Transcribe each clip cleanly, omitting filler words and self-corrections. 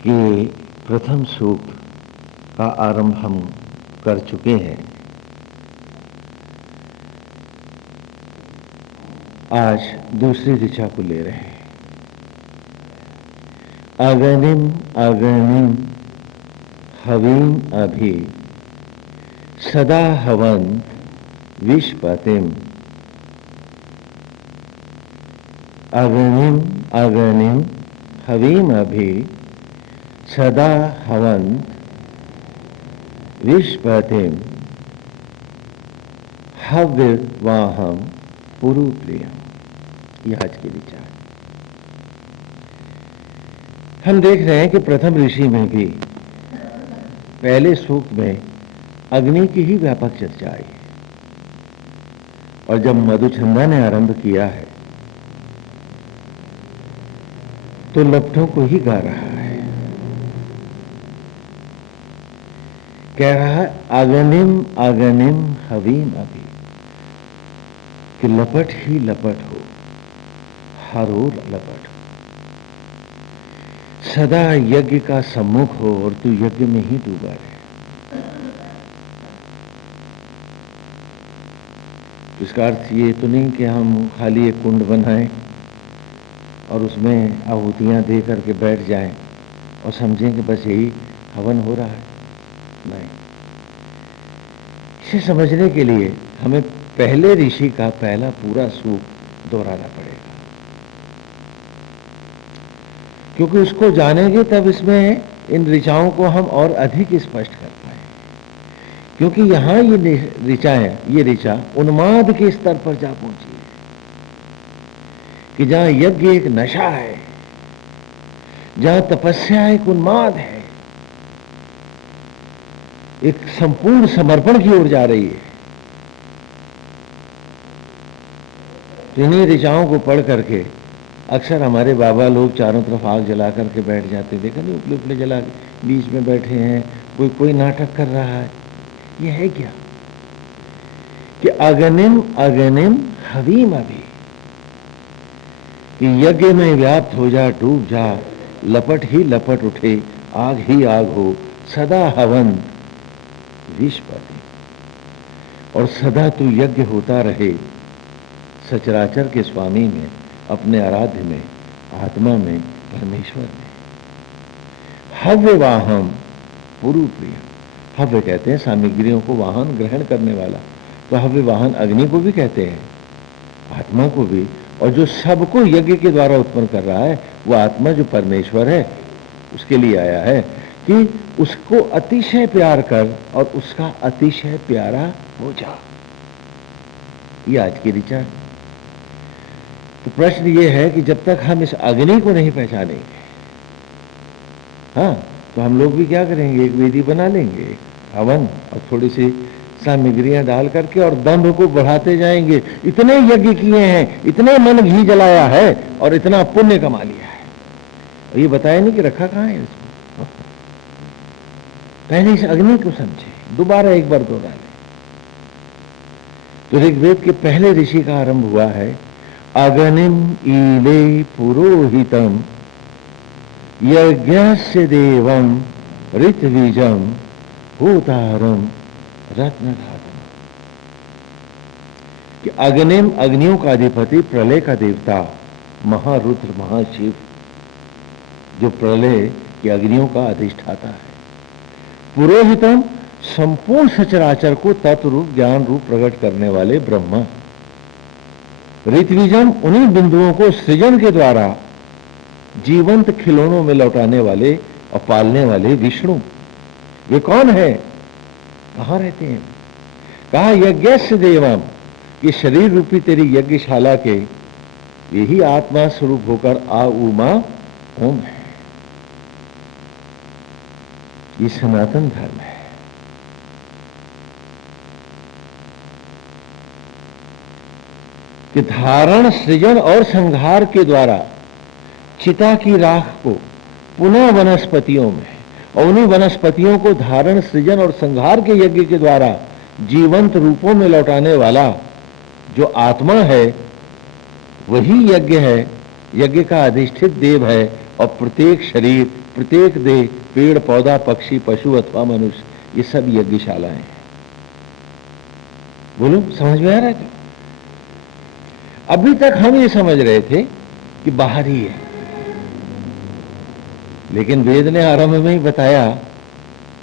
कि प्रथम सूक्त का आरंभ हम कर चुके हैं। आज दूसरी ऋचा को ले रहे हैं। अगनिम अगनिम हवीम अभि सदा हवंत विश्पतिम। अगनिम अगनिम हवीम अभि सदा हवंत विश्पतिम हव्यवाहम पुरुप्रियम। यह आज के विचार। हम देख रहे हैं कि प्रथम ऋषि में भी पहले सूक्त में अग्नि की ही व्यापक चर्चा आई है, और जब मधुचंदा ने आरंभ किया है तो लपटों को ही गा रहा है। कह रहा है अगनिम अगनिम हवीम अभी, कि लपट ही लपट हो, हर ओर लपट हो, सदा यज्ञ का सम्मुख हो और तू यज्ञ में ही डूबा रहे। इसका अर्थ ये तो नहीं कि हम खाली एक कुंड बनाएं और उसमें आहुतियां दे करके बैठ जाएं और समझें कि बस यही हवन हो रहा है। नहीं, इसे समझने के लिए हमें पहले ऋषि का पहला पूरा सूक्त दोहराना पड़ेगा, क्योंकि उसको जानेंगे तब इसमें इन ऋचाओं को हम और अधिक स्पष्ट कर पाए। क्योंकि यहां ये ऋचा उन्माद के स्तर पर जा पहुंची है कि जहां यज्ञ एक नशा है, जहां तपस्या एक उन्माद है, एक संपूर्ण समर्पण की ओर जा रही है। इन्हीं ऋचाओं को पढ़ करके अक्सर हमारे बाबा लोग चारों तरफ आग जला करके बैठ जाते। देखा नहीं, उपले उपले जला के बीच में बैठे हैं, कोई नाटक कर रहा है। यह है क्या कि अगनिम अगनिम हवीम अभी, कि यज्ञ में व्याप्त हो जा, डूब जा, लपट ही लपट उठे, आग ही आग हो, सदा हवन विश्वपति, और सदा तू यज्ञ होता रहे सचराचर के स्वामी में, अपने आराध्य में, आत्मा में, परमेश्वर में। हव्य वाहन पुरु प्रिय। हव्य कहते हैं सामग्रियों को वाहन ग्रहण करने वाला, तो हव्य वाहन अग्नि को भी कहते हैं, आत्मा को भी, और जो सबको यज्ञ के द्वारा उत्पन्न कर रहा है वो आत्मा जो परमेश्वर है, उसके लिए आया है कि उसको अतिशय प्यार कर और उसका अतिशय प्यारा हो जा। ये आज की ऋचा। तो प्रश्न ये है कि जब तक हम इस अग्नि को नहीं पहचानेंगे, हाँ, तो हम लोग भी क्या करेंगे, एक वेदी बना लेंगे, एक हवन और थोड़ी सी सामग्रियां डाल करके, और दंभ को बढ़ाते जाएंगे। इतने यज्ञ किए हैं, इतने मन घी जलाया है और इतना पुण्य कमा लिया है, और ये बताया नहीं कि रखा कहां है इसको। पहले इस अग्नि को समझे, दोबारा एक बार दोहरा ले। तो ऋग्वेद के पहले ऋषि का आरंभ हुआ है अग्निम ईले पुरोहितम यज्ञस्य देवम ऋत्विजम होतारम रत्नघातम, कि अग्निम अग्नियों का अधिपति, प्रलय का देवता, महारुद्र महाशिव, जो प्रलय की अग्नियों का अधिष्ठाता है। पुरोहितम, संपूर्ण सचराचर को तत्व रूप ज्ञान रूप प्रकट करने वाले ब्रह्मा। ऋत्विजम, उन्हीं बिंदुओं को सृजन के द्वारा जीवंत खिलौनों में लौटाने वाले और पालने वाले विष्णु। वे कौन है, कहां रहते हैं? कहा यज्ञस्य देवम, ये शरीर रूपी तेरी यज्ञशाला के यही आत्मा स्वरूप होकर आ उमा ओम है। ये सनातन धर्म है। कि धारण, सृजन और संहार के द्वारा चिता की राख को पुनः वनस्पतियों में, और उन्हीं वनस्पतियों को धारण, सृजन और संहार के यज्ञ के द्वारा जीवंत रूपों में लौटाने वाला जो आत्मा है, वही यज्ञ है, यज्ञ का अधिष्ठित देव है, और प्रत्येक शरीर, प्रत्येक देह, पेड़ पौधा, पक्षी, पशु अथवा मनुष्य, ये सब यज्ञशालाएं हैं। बोलो, समझ में आ रहा है? अभी तक हम ये समझ रहे थे कि बाहर ही है, लेकिन वेद ने आरंभ में ही बताया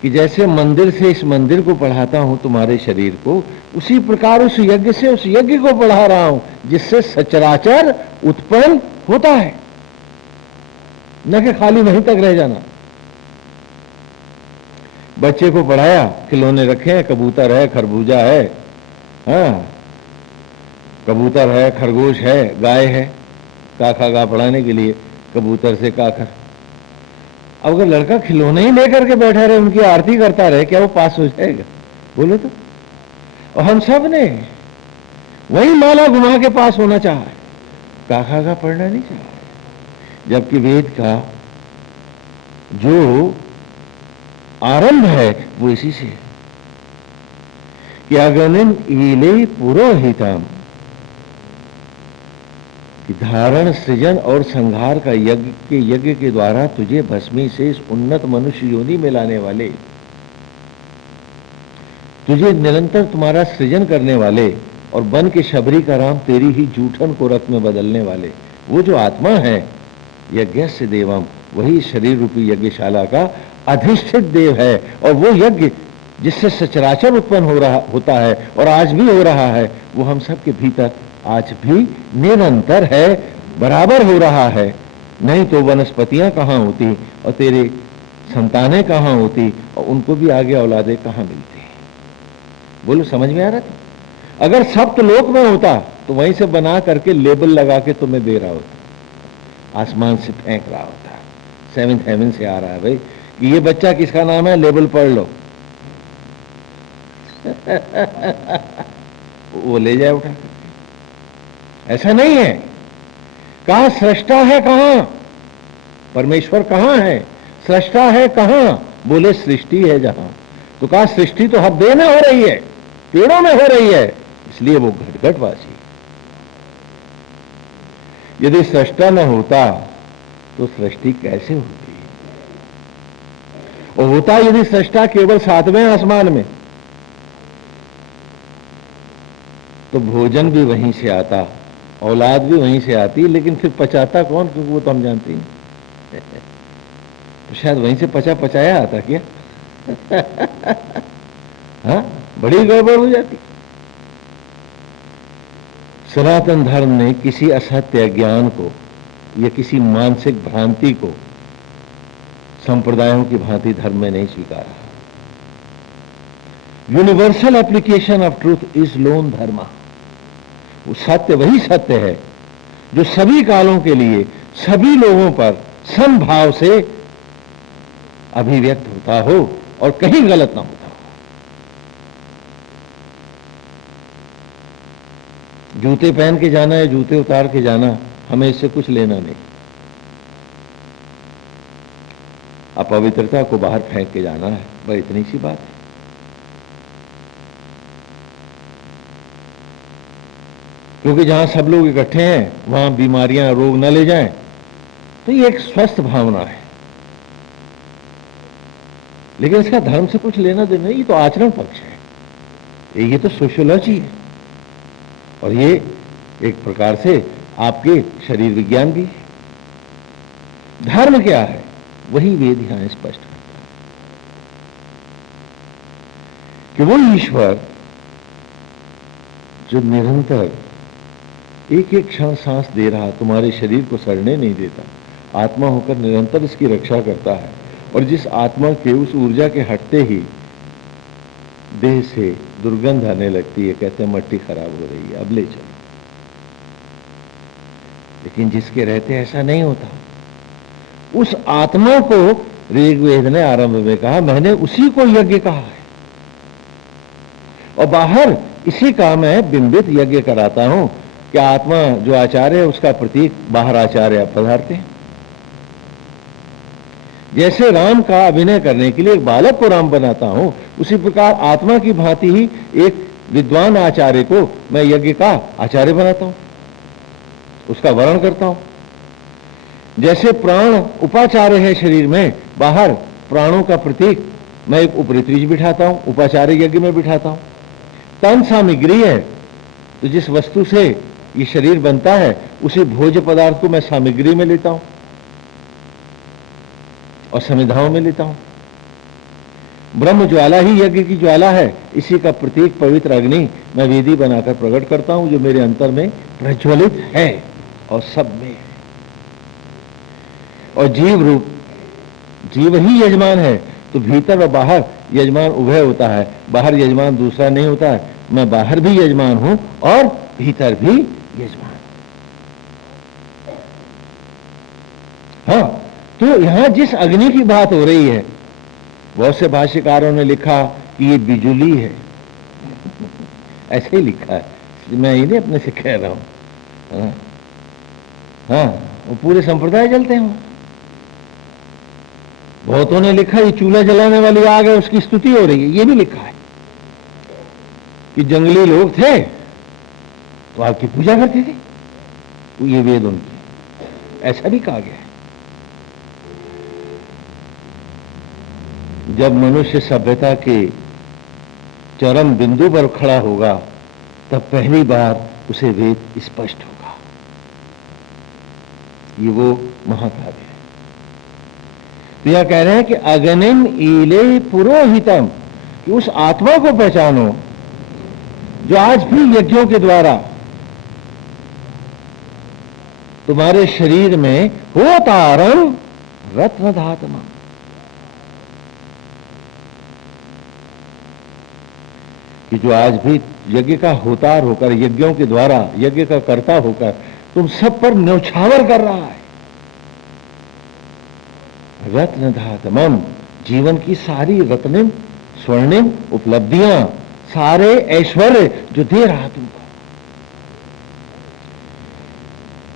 कि जैसे मंदिर से इस मंदिर को पढ़ाता हूं तुम्हारे शरीर को, उसी प्रकार उस यज्ञ से उस यज्ञ को पढ़ा रहा हूं जिससे सचराचर उत्पन्न होता है, न कि खाली वहीं तक रह जाना। बच्चे को पढ़ाया, खिलौने रखे हैं, कबूतर है, खरबूजा है, हाँ, कबूतर है, खरगोश है, गाय है, काखा गा पढ़ाने के लिए, कबूतर से काखर। अब अगर लड़का खिलौने ही लेकर के बैठा रहे, उनकी आरती करता रहे, क्या वो पास हो जाएगा? बोलो तो। और हम सब ने वही माला घुमा के पास होना चाहा है, काखा का पढ़ना नहीं चाहा है। जबकि वेद का जो आरंभ है वो इसी से है कि अगनिन ईले पुरोहितम, कि धारण, सृजन और संहार का यज्ञ के द्वारा तुझे भस्मी से इस उन्नत मनुष्य योनि में लाने वाले, तुझे निरंतर तुम्हारा सृजन करने वाले और बन के शबरी का राम तेरी ही जूठन को रक्त में बदलने वाले वो जो आत्मा है, यज्ञ से देवम, वही शरीर रूपी यज्ञशाला का अधिष्ठित देव है। और वो यज्ञ जिससे सचराचर उत्पन्न होता है और आज भी हो रहा है, वो हम सब के भीतर आज भी निरंतर है, बराबर हो रहा है। नहीं तो वनस्पतियां कहां होती और तेरे संतानें कहां होती और उनको भी आगे औलादे कहां मिलती? बोलो, समझ में आ रहा था? अगर सप्तलोक में होता तो वहीं से बना करके लेबल लगा के तुम्हें दे रहा होता, आसमान से फेंक रहा होता, 7th हेवन से आ रहा है भाई कि ये बच्चा किसका नाम है, लेबल पढ़ लो। वो ले जाए उठा करके। ऐसा नहीं है। कहां सृष्टा है? कहां परमेश्वर? कहां है सृष्टा? है कहां? बोले सृष्टि है जहां। तो कहा सृष्टि तो हब्बे में हो रही है, पेड़ों में हो रही है, इसलिए वो घटघटवासी। यदि सृष्टा न होता तो सृष्टि कैसे होती? और होता यदि सृष्टा केवल 7वें आसमान में, तो भोजन भी वहीं से आता, औलाद भी वहीं से आती, लेकिन फिर पचाता कौन? क्योंकि वो तो हम जानते हैं। तो शायद वहीं से पचाया आता क्या? हाँ, बड़ी गड़बड़ हो जाती। सनातन धर्म ने किसी असत्य ज्ञान को या किसी मानसिक भ्रांति को संप्रदायों की भांति धर्म में नहीं स्वीकारा। Universal application of truth is loan धर्म। वो सत्य वही सत्य है जो सभी कालों के लिए सभी लोगों पर समभाव से अभिव्यक्त होता हो और कहीं गलत ना होता हो। जूते पहन के जाना या जूते उतार के जाना, हमें इससे कुछ लेना नहीं। अपवित्रता को बाहर फेंक के जाना है, बस इतनी सी बात है। क्योंकि जहां सब लोग इकट्ठे हैं वहां बीमारियां, रोग न ले जाएं, तो ये एक स्वस्थ भावना है। लेकिन इसका धर्म से कुछ लेना देना नहीं, ये तो आचरण पक्ष है, ये तो सोशियोलॉजी है, और ये एक प्रकार से आपके शरीर विज्ञान भी है। धर्म क्या है वही वेद यहां स्पष्ट करता है कि वो ईश्वर जो निरंतर एक एक क्षण सांस दे रहा, तुम्हारे शरीर को सड़ने नहीं देता, आत्मा होकर निरंतर इसकी रक्षा करता है, और जिस आत्मा के उस ऊर्जा के हटते ही देह से दुर्गंध आने लगती है, कहते हैं मट्टी खराब हो रही है, अब ले चलो। लेकिन जिसके रहते ऐसा नहीं होता। उस आत्मा को ऋग्वेद ने आरंभ में कहा, मैंने उसी को यज्ञ कहा है, और बाहर इसी का मैं बिंबित यज्ञ कराता हूं कि आत्मा जो आचार्य है उसका प्रतीक बाहर आचार्य पधारते हैं। जैसे राम का अभिनय करने के लिए एक बालक को राम बनाता हूं, उसी प्रकार आत्मा की भांति ही एक विद्वान आचार्य को मैं यज्ञ का आचार्य बनाता हूं, उसका वर्ण करता हूं। जैसे प्राण उपाचार्य है शरीर में, बाहर प्राणों का प्रतीक मैं एक उपरित्रिज बिठाता हूं, उपाचार्य यज्ञ में बिठाता हूं। तन सामग्री है, तो जिस वस्तु से ये शरीर बनता है उसी भोज्य पदार्थ को मैं सामग्री में लेता हूं और समिधाओं में लेता हूं। ब्रह्म ज्वाला ही यज्ञ की ज्वाला है, इसी का प्रतीक पवित्र अग्नि मैं वेदी बनाकर प्रकट करता हूं, जो मेरे अंतर में प्रज्वलित है और सब में है। और जीव रूप, जीव ही यजमान है, तो भीतर और बाहर यजमान उभय होता है, बाहर यजमान दूसरा नहीं होता है। मैं बाहर भी यजमान हूं और भीतर भी यजमान। हाँ, तो यहां जिस अग्नि की बात हो रही है, बहुत से भाष्यकारों ने लिखा कि ये बिजुली है, ऐसे ही लिखा है, मैं ये नहीं अपने से कह रहा हूं। हाँ, वो पूरे संप्रदाय जलते हैं। बहुतों ने लिखा ये चूल्हा जलाने वाली आग है, उसकी स्तुति हो रही है। ये भी लिखा है कि जंगली लोग थे तो आग की पूजा करते थे, तो ये वेद उनके, ऐसा भी कहा गया है। जब मनुष्य सभ्यता के चरम बिंदु पर खड़ा होगा, तब पहली बार उसे वेद स्पष्ट होगा। ये वो महाकाव्य है। तो यह कह रहे हैं कि अग्निम ईले पुरोहितम, कि उस आत्मा को पहचानो जो आज भी यज्ञों के द्वारा तुम्हारे शरीर में होतारम रत्न धातमा, कि जो आज भी यज्ञ का होतार होकर, यज्ञों के द्वारा यज्ञ का कर्ता होकर तुम सब पर न्यौछावर कर रहा है। रत्न धातमम, जीवन की सारी रत्निम स्वर्णिम उपलब्धियां, सारे ऐश्वर्य जो दे रहा तुमको,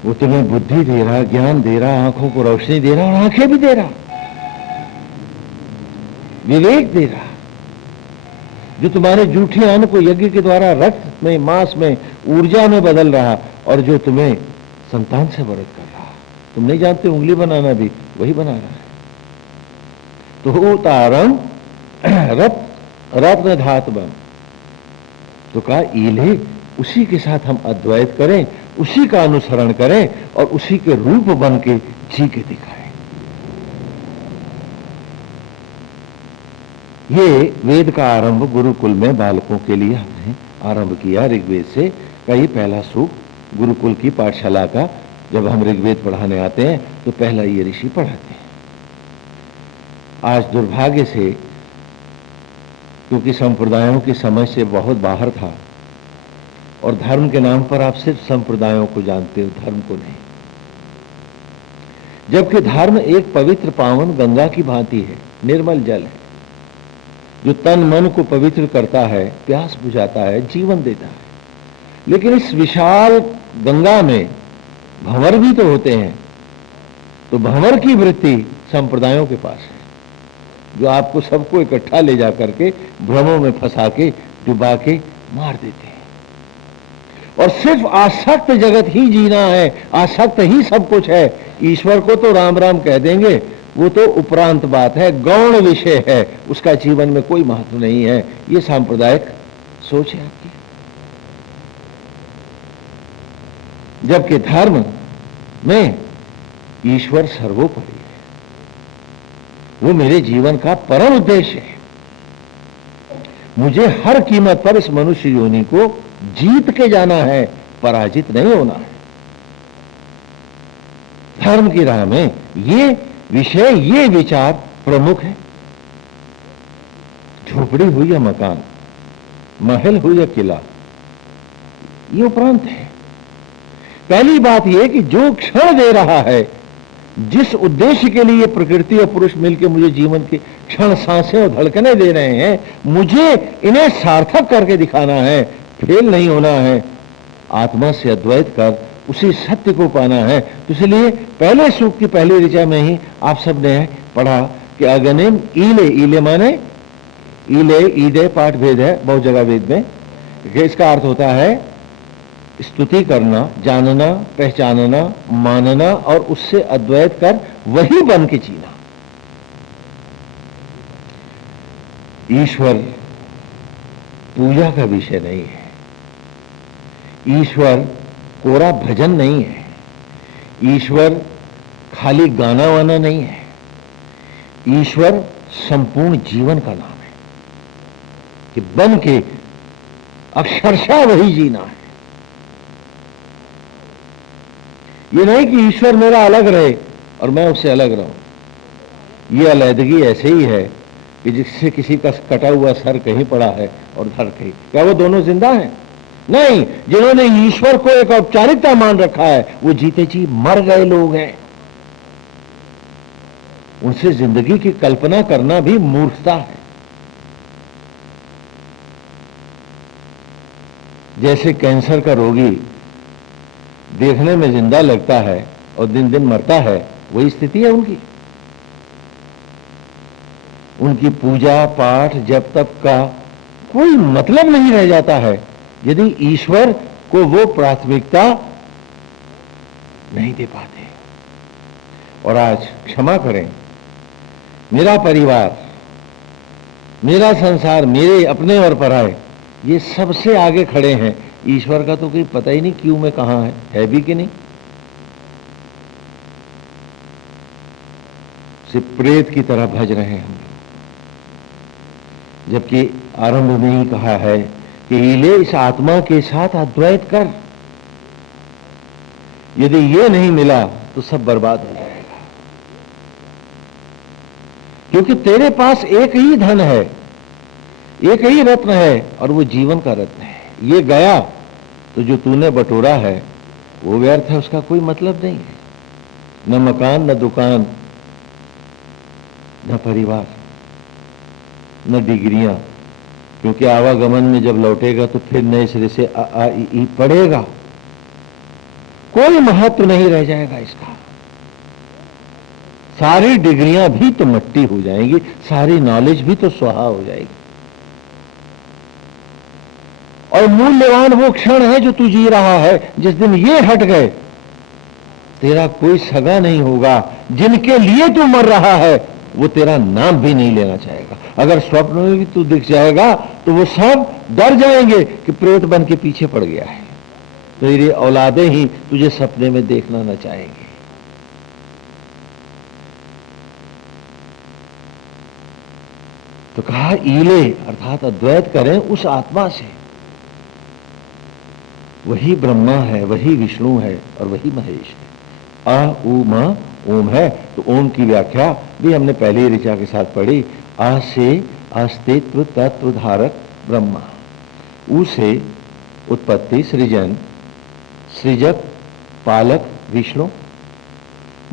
वो तुम्हें बुद्धि दे रहा, ज्ञान दे रहा, आंखों को रोशनी दे रहा, और आंखें भी दे रहा, विवेक दे रहा, जो तुम्हारे जूठे अन्न को यज्ञ के द्वारा रक्त में, मांस में, ऊर्जा में बदल रहा, और जो तुम्हें संतान से वरद कर रहा। तुम नहीं जानते उंगली बनाना भी वही बना रहा है। तो तारम रत्न धातुबम, तो कहा ईले, उसी के साथ हम अद्वैत करें, उसी का अनुसरण करें और उसी के रूप बन के जी के दिखाएं। ये वेद का आरंभ गुरुकुल में बालकों के लिए हमने आरंभ किया ऋग्वेद से। कई पहला सूक्त गुरुकुल की पाठशाला का, जब हम ऋग्वेद पढ़ाने आते हैं तो पहला ये ऋषि पढ़ाते हैं। आज दुर्भाग्य से, क्योंकि संप्रदायों की समझ से बहुत बाहर था, और धर्म के नाम पर आप सिर्फ संप्रदायों को जानते हो, धर्म को नहीं। जबकि धर्म एक पवित्र पावन गंगा की भांति है, निर्मल जल है, जो तन मन को पवित्र करता है, प्यास बुझाता है, जीवन देता है। लेकिन इस विशाल गंगा में भंवर भी तो होते हैं, तो भंवर की वृत्ति संप्रदायों के पास है, जो आपको सबको इकट्ठा ले जा करके भ्रमों में फंसा के डुबा के मार देते हैं। और सिर्फ आसक्त जगत ही जीना है, आसक्त ही सब कुछ है। ईश्वर को तो राम राम कह देंगे, वो तो उपरांत बात है, गौण विषय है, उसका जीवन में कोई महत्व नहीं है। ये सांप्रदायिक सोच है आपकी। जबकि धर्म में ईश्वर सर्वोपरि है, वो मेरे जीवन का परम उद्देश्य है। मुझे हर कीमत पर इस मनुष्य योनि को जीत के जाना है, पराजित नहीं होना है। धर्म की राह में ये विषय, ये विचार प्रमुख है। झोपड़ी हुई या मकान, महल हुई या किला, ये उपरांत है। पहली बात यह कि जो क्षण दे रहा है, जिस उद्देश्य के लिए प्रकृति और पुरुष मिलकर मुझे जीवन के क्षण, सांसें और धड़कनें दे रहे हैं, मुझे इन्हें सार्थक करके दिखाना है, फेल नहीं होना है, आत्मा से अद्वैत कर उसी सत्य को पाना है। तो इसलिए पहले सूक्त की पहली ऋचा में ही आप सब ने पढ़ा कि अग्निम ईले, ईले माने ईले, ईदे पाठ भेद है बहुत जगह वेद में। इसका अर्थ होता है स्तुति करना, जानना, पहचानना, मानना और उससे अद्वैत कर वही बन के जीना। ईश्वर पूजा का विषय नहीं है, ईश्वर कोरा भजन नहीं है, ईश्वर खाली गाना वाना नहीं है, ईश्वर संपूर्ण जीवन का नाम है कि बन के अक्षरशः वही जीना है। ये नहीं कि ईश्वर मेरा अलग रहे और मैं उससे अलग रहूं। ये अलग ऐसे ही है कि जिससे किसी का कटा हुआ सर कहीं पड़ा है और धड़ कहीं, क्या वो दोनों जिंदा हैं? नहीं। जिन्होंने ईश्वर को एक औपचारिकता मान रखा है वो जीते जी मर गए लोग हैं। उनसे जिंदगी की कल्पना करना भी मूर्खता है। जैसे कैंसर का रोगी देखने में जिंदा लगता है और दिन दिन मरता है, वही स्थिति है उनकी। उनकी पूजा पाठ जब तक का कोई मतलब नहीं रह जाता है यदि ईश्वर को वो प्राथमिकता नहीं दे पाते। और आज क्षमा करें, मेरा परिवार, मेरा संसार, मेरे अपने और पराए, ये सबसे आगे खड़े हैं। ईश्वर का तो कोई पता ही नहीं क्यों में कहां है भी कि नहीं। सिर्फ प्रेत की तरह भज रहे हैं हम, जबकि आरंभ में ही कहा है कि हिले इस आत्मा के साथ अद्वैत कर। यदि ये नहीं मिला तो सब बर्बाद हो जाएगा, क्योंकि तेरे पास एक ही धन है, एक ही रत्न है और वो जीवन का रत्न है। ये गया तो जो तूने बटोरा है वो व्यर्थ है, उसका कोई मतलब नहीं है। न मकान, न दुकान, न परिवार, न डिग्रियां, क्योंकि आवागमन में जब लौटेगा तो फिर नए सिरे से आ आ ई ई पढ़ेगा। कोई महत्व नहीं रह जाएगा इसका। सारी डिग्रियां भी तो मट्टी हो जाएंगी, सारी नॉलेज भी तो स्वाहा हो जाएगी। और मूल्यवान वो क्षण है जो तू जी रहा है। जिस दिन ये हट गए तेरा कोई सगा नहीं होगा। जिनके लिए तू मर रहा है वो तेरा नाम भी नहीं लेना चाहेगा। अगर स्वप्न में भी तू दिख जाएगा तो वो सब डर जाएंगे कि प्रेत बन के पीछे पड़ गया है। तो तेरी औलादें ही तुझे सपने में देखना न चाहेंगे। तो कहा ईले अर्थात अद्वैत करें उस आत्मा से। वही ब्रह्मा है, वही विष्णु है और वही महेश है। आ उ मा ओम है। तो ओम की व्याख्या भी हमने पहले ही ऋचा के साथ पढ़ी। आ से अस्तित्व तत्व धारक ब्रह्मा, उ से उत्पत्ति सृजन सृजक पालक विष्णु,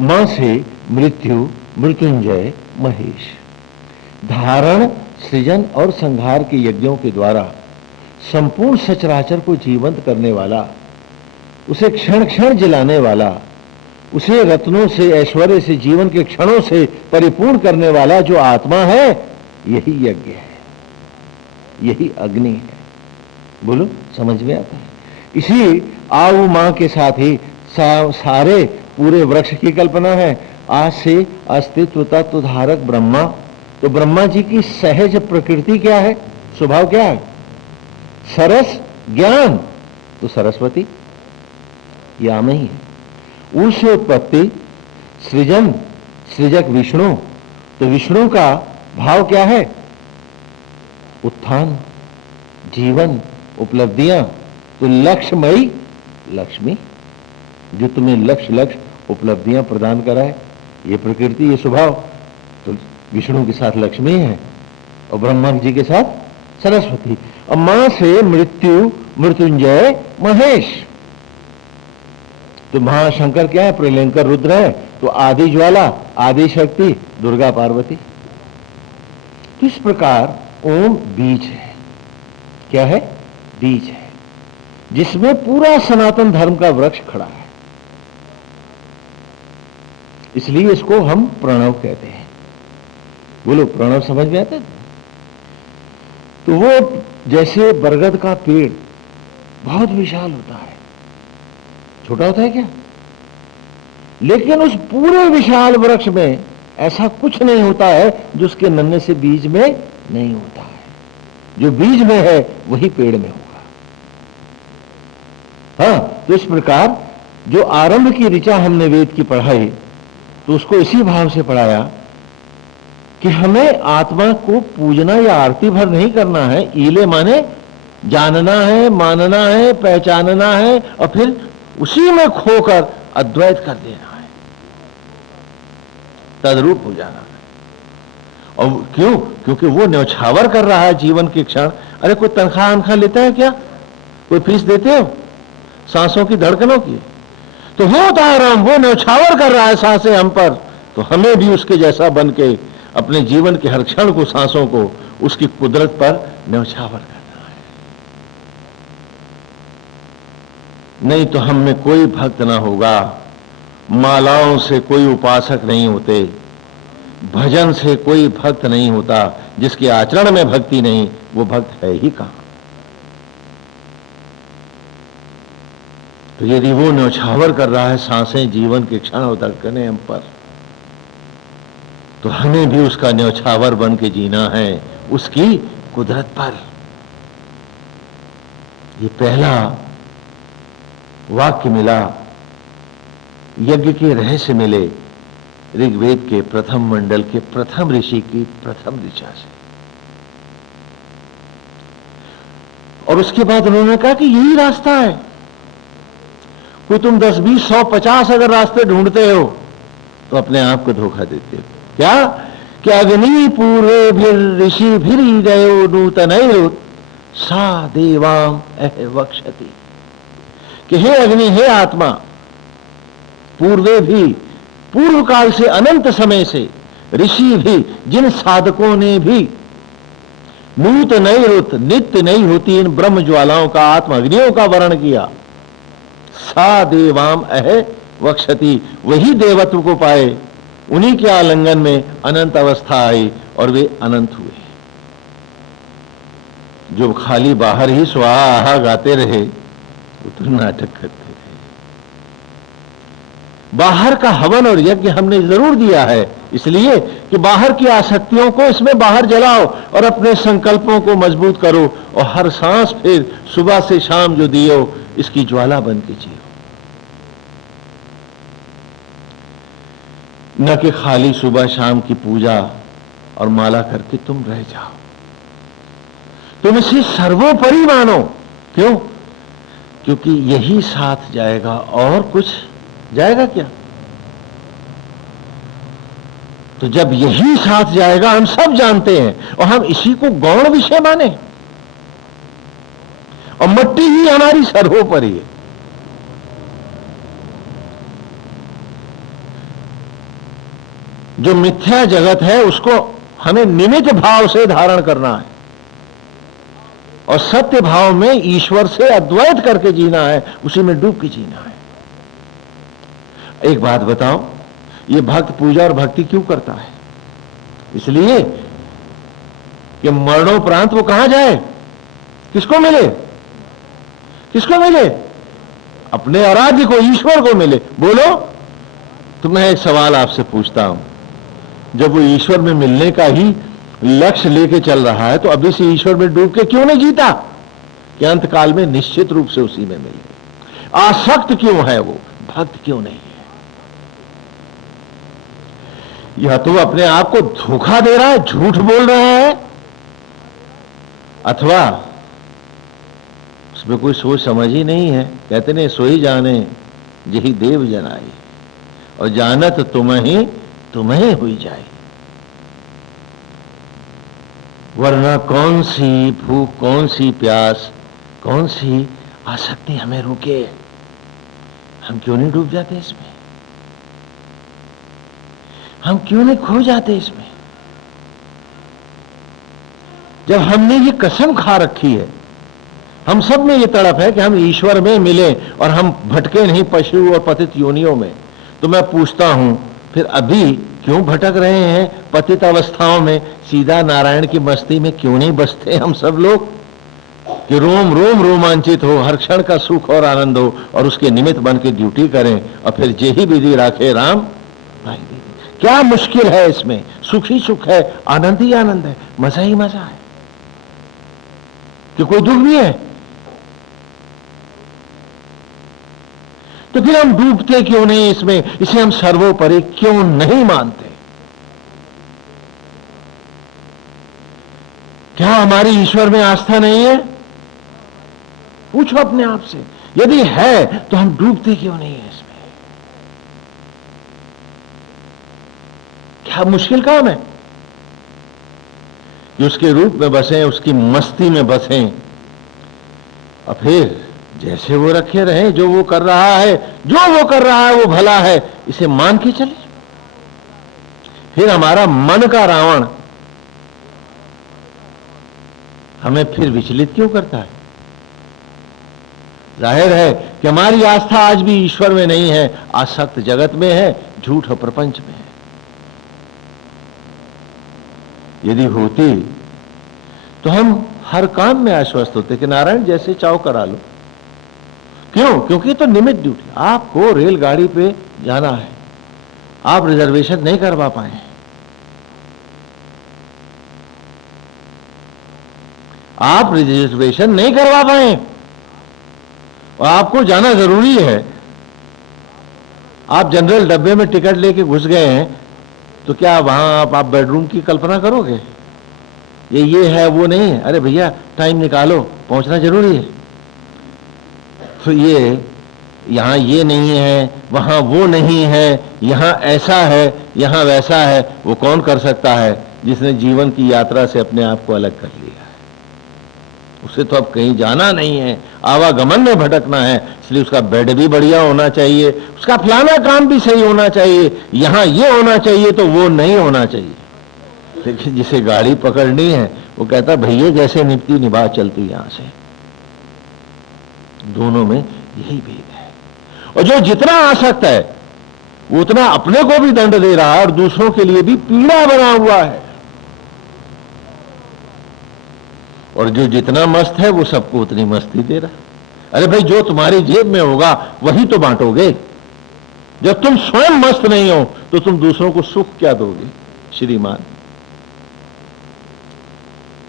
मां से मृत्यु मृत्युंजय महेश, धारण सृजन और संहार के यज्ञों के द्वारा संपूर्ण सचराचर को जीवंत करने वाला, उसे क्षण क्षण जिलाने वाला, उसे रत्नों से ऐश्वर्य से जीवन के क्षणों से परिपूर्ण करने वाला जो आत्मा है, यही यज्ञ है, यही अग्नि है। बोलो समझ में आता है? इसी आऊ मां के साथ ही सारे पूरे वृक्ष की कल्पना है। आज से अस्तित्व तत्व धारक ब्रह्मा। तो ब्रह्मा जी की सहज प्रकृति क्या है, स्वभाव क्या है? सरस ज्ञान। तो सरस्वती याम ही है। उनसे उत्पत्ति सृजन सृजक विष्णु। तो विष्णु का भाव क्या है? उत्थान, जीवन, उपलब्धियां। तो लक्ष्यमयी लक्ष्मी, जो तुम्हें लक्ष्य लक्ष्य उपलब्धियां प्रदान कराए, ये प्रकृति, ये स्वभाव। तो विष्णु के साथ लक्ष्मी है और ब्रह्मा जी के साथ सरस्वती। और मां से मृत्यु मृत्युंजय महेश। तो महाशंकर क्या है? प्रलयंकर रुद्र है। तो आदि ज्वाला आदि शक्ति दुर्गा पार्वती। तो इस प्रकार ओम बीज है। क्या है? बीज है, जिसमें पूरा सनातन धर्म का वृक्ष खड़ा है। इसलिए इसको हम प्रणव कहते हैं। बोलो प्रणव समझ में आता है? तो वो जैसे बरगद का पेड़ बहुत विशाल होता है, छोटा होता है क्या? लेकिन उस पूरे विशाल वृक्ष में ऐसा कुछ नहीं होता है जो उसके नन्हे से बीज में नहीं होता है। जो बीज में है वही पेड़ में होगा। हाँ, तो इस प्रकार जो आरंभ की ऋचा हमने वेद की पढ़ाई, तो उसको इसी भाव से पढ़ाया कि हमें आत्मा को पूजना या आरती भर नहीं करना है। ईले माने जानना है, मानना है, पहचानना है और फिर उसी में खोकर अद्वैत कर देना है, तद्रूप हो जाना है। और क्यों? क्योंकि वो न्यौछावर कर रहा है जीवन के क्षण। अरे कोई तनख्वाह अनखा लेता है क्या? कोई फीस देते हो सांसों की, धड़कनों की? तो वो होता है राम, वो न्यौछावर कर रहा है सांसें हम पर, तो हमें भी उसके जैसा बन के अपने जीवन के हर क्षण को, सांसों को उसकी कुदरत पर न्यौछावर करना है। नहीं तो हम में कोई भक्त ना होगा, मालाओं से कोई उपासक नहीं होते, भजन से कोई भक्त नहीं होता। जिसके आचरण में भक्ति नहीं, वो भक्त है ही कहां? तो यदि वो न्यौछावर कर रहा है सांसें जीवन के क्षण और धड़कने हम पर, तो हमें भी उसका न्यौछावर बन के जीना है, उसकी कुदरत पर। ये पहला वाक्य मिला, यज्ञ के रहस्य मिले ऋग्वेद के प्रथम मंडल के प्रथम ऋषि की प्रथम ऋचा से। और उसके बाद उन्होंने कहा कि यही रास्ता है। कोई तुम 10, 20, 100, 50 अगर रास्ते ढूंढते हो तो अपने आप को धोखा देते हो। क्या कि अग्नि पूर्वे भी ऋषि भी गयो नूतन सा देवाम अह वक्षति, कि हे अग्नि, हे आत्मा, पूर्वे भी, पूर्व काल से, अनंत समय से, ऋषि भी, जिन साधकों ने भी नूत नहीं रुत, नित्य नहीं होती इन ब्रह्म ज्वालाओं का, आत्मा अग्नियों का वर्ण किया, सा देवाम अह वक्षति, वही देवत्व को पाए, उन्हीं के आलिंगन में अनंत अवस्था आई और वे अनंत हुए। जो खाली बाहर ही स्वाहा गाते रहे वो तो नाटक करते थे। बाहर का हवन और यज्ञ हमने जरूर दिया है, इसलिए कि बाहर की आसक्तियों को इसमें बाहर जलाओ और अपने संकल्पों को मजबूत करो, और हर सांस फिर सुबह से शाम जो दियो इसकी ज्वाला बन के जियो। न कि खाली सुबह शाम की पूजा और माला करके तुम रह जाओ। तुम इसे सर्वोपरि मानो। क्यों? क्योंकि यही साथ जाएगा, और कुछ जाएगा क्या? तो जब यही साथ जाएगा, हम सब जानते हैं, और हम इसी को गौण विषय माने, और मट्टी ही हमारी सर्वोपरि है। जो मिथ्या जगत है उसको हमें निमित्त भाव से धारण करना है, और सत्य भाव में ईश्वर से अद्वैत करके जीना है, उसी में डूब के जीना है। एक बात बताओ, ये भक्त पूजा और भक्ति क्यों करता है? इसलिए कि मरणोपरांत वो कहां जाए, किसको मिले? किसको मिले? अपने आराध्य को, ईश्वर को मिले। बोलो। तो मैं एक सवाल आपसे पूछता हूं, जब वो ईश्वर में मिलने का ही लक्ष्य लेके चल रहा है, तो अभी से ईश्वर में डूब के क्यों नहीं जीता कि अंत काल में निश्चित रूप से उसी में मिले? आसक्त क्यों है वो, भक्त क्यों नहीं है? यह तो अपने आप को धोखा दे रहा है, झूठ बोल रहा है, अथवा उसमें कोई सोच समझ ही नहीं है। कहते ने सोई जाने यही देव जनाई, और जानत तुम्हें हुई जाए। वरना कौन सी भूख, कौन सी प्यास, कौन सी आसक्ति हमें रोके? हम क्यों नहीं डूब जाते इसमें? हम क्यों नहीं खो जाते इसमें? जब हमने ये कसम खा रखी है, हम सब में ये तड़प है कि हम ईश्वर में मिले और हम भटके नहीं पशु और पतित योनियों में, तो मैं पूछता हूं, फिर अभी क्यों भटक रहे हैं पतित अवस्थाओं में? सीधा नारायण की मस्ती में क्यों नहीं बसते हम सब लोग? कि रोम रोम रोमांचित हो, हर क्षण का सुख और आनंद हो, और उसके निमित्त बन के ड्यूटी करें, और फिर जेही विधि राखे राम भाई विधि। क्या मुश्किल है इसमें? सुख ही सुख है, आनंद ही आनंद है, मजा ही मजा है, कि कोई दुख भी है। तो फिर हम डूबते क्यों नहीं इसमें? इसे हम सर्वोपरि क्यों नहीं मानते? क्या हमारी ईश्वर में आस्था नहीं है? पूछो अपने आप से। यदि है तो हम डूबते क्यों नहीं है इसमें? क्या मुश्किल काम है कि उसके रूप में बसें, उसकी मस्ती में बसें, और फिर जैसे वो रखे रहे, जो वो कर रहा है, जो वो कर रहा है वो भला है, इसे मान के चले। फिर हमारा मन का रावण हमें फिर विचलित क्यों करता है? जाहिर है कि हमारी आस्था आज भी ईश्वर में नहीं है, आसक्त जगत में है, झूठ और प्रपंच में है। यदि होती तो हम हर काम में आश्वस्त होते कि नारायण जैसे चाहो करा लो। क्यों? क्योंकि तो निमित्त ड्यूटी। आपको रेलगाड़ी पे जाना है, आप रिजर्वेशन नहीं करवा पाए, आप रिजर्वेशन नहीं करवा पाए और आपको जाना जरूरी है। आप जनरल डब्बे में टिकट लेके घुस गए हैं, तो क्या वहां आप बेडरूम की कल्पना करोगे? ये है वो नहीं है। अरे भैया टाइम निकालो, पहुंचना जरूरी है। तो ये यहां ये नहीं है, वहां वो नहीं है, यहां ऐसा है, यहां वैसा है, वो कौन कर सकता है जिसने जीवन की यात्रा से अपने आप को अलग कर लिया है? उसे तो अब कहीं जाना नहीं है, आवागमन में भटकना है, इसलिए उसका बेड भी बढ़िया होना चाहिए, उसका फलाना काम भी सही होना चाहिए, यहां ये होना चाहिए तो वो नहीं होना चाहिए। लेकिन जिसे गाड़ी पकड़नी है वो कहता भैया जैसे निपटी निभा चलती यहां से। दोनों में यही भेद है। और जो जितना आसक्त है वो उतना अपने को भी दंड दे रहा है और दूसरों के लिए भी पीड़ा बना हुआ है। और जो जितना मस्त है वो सबको उतनी मस्ती दे रहा है। अरे भाई जो तुम्हारी जेब में होगा वही तो बांटोगे। जब तुम स्वयं मस्त नहीं हो तो तुम दूसरों को सुख क्या दोगे? श्रीमान,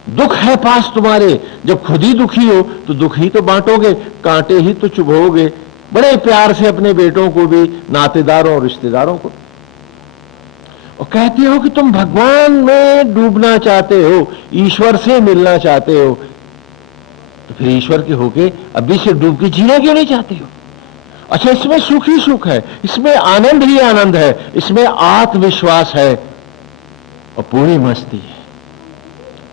दुख है पास तुम्हारे, जब खुद ही दुखी हो तो दुख ही तो बांटोगे, कांटे ही तो चुभोगे बड़े प्यार से अपने बेटों को भी, नातेदारों और रिश्तेदारों को। और कहते हो कि तुम भगवान में डूबना चाहते हो, ईश्वर से मिलना चाहते हो, तो फिर ईश्वर के होके अभी से डूब के जीना क्यों नहीं चाहते हो? अच्छा, इसमें सुख ही सुख है, इसमें आनंद ही आनंद है, इसमें आत्मविश्वास है और पूरी मस्ती है।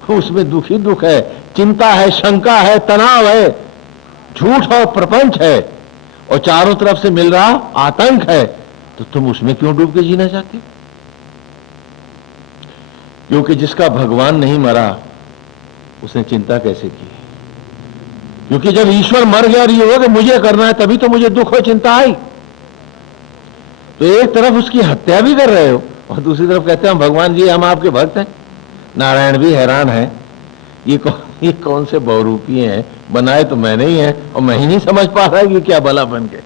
उसमें दुख ही दुख है, चिंता है, शंका है, तनाव है, झूठ और प्रपंच है, और चारों तरफ से मिल रहा आतंक है। तो तुम उसमें क्यों डूब के जीना चाहते हो? क्योंकि जिसका भगवान नहीं मरा उसने चिंता कैसे की? क्योंकि जब ईश्वर मर गया और ये हो कि मुझे करना है, तभी तो मुझे दुख और चिंता आई। तो एक तरफ उसकी हत्या भी कर रहे हो और दूसरी तरफ कहते हैं भगवान जी हम आपके भक्त हैं। नारायण भी हैरान है, ये कौन से बहुरूपी हैं, बनाए तो मैंने ही है और मैं ही नहीं समझ पा रहा कि क्या भला बन गए।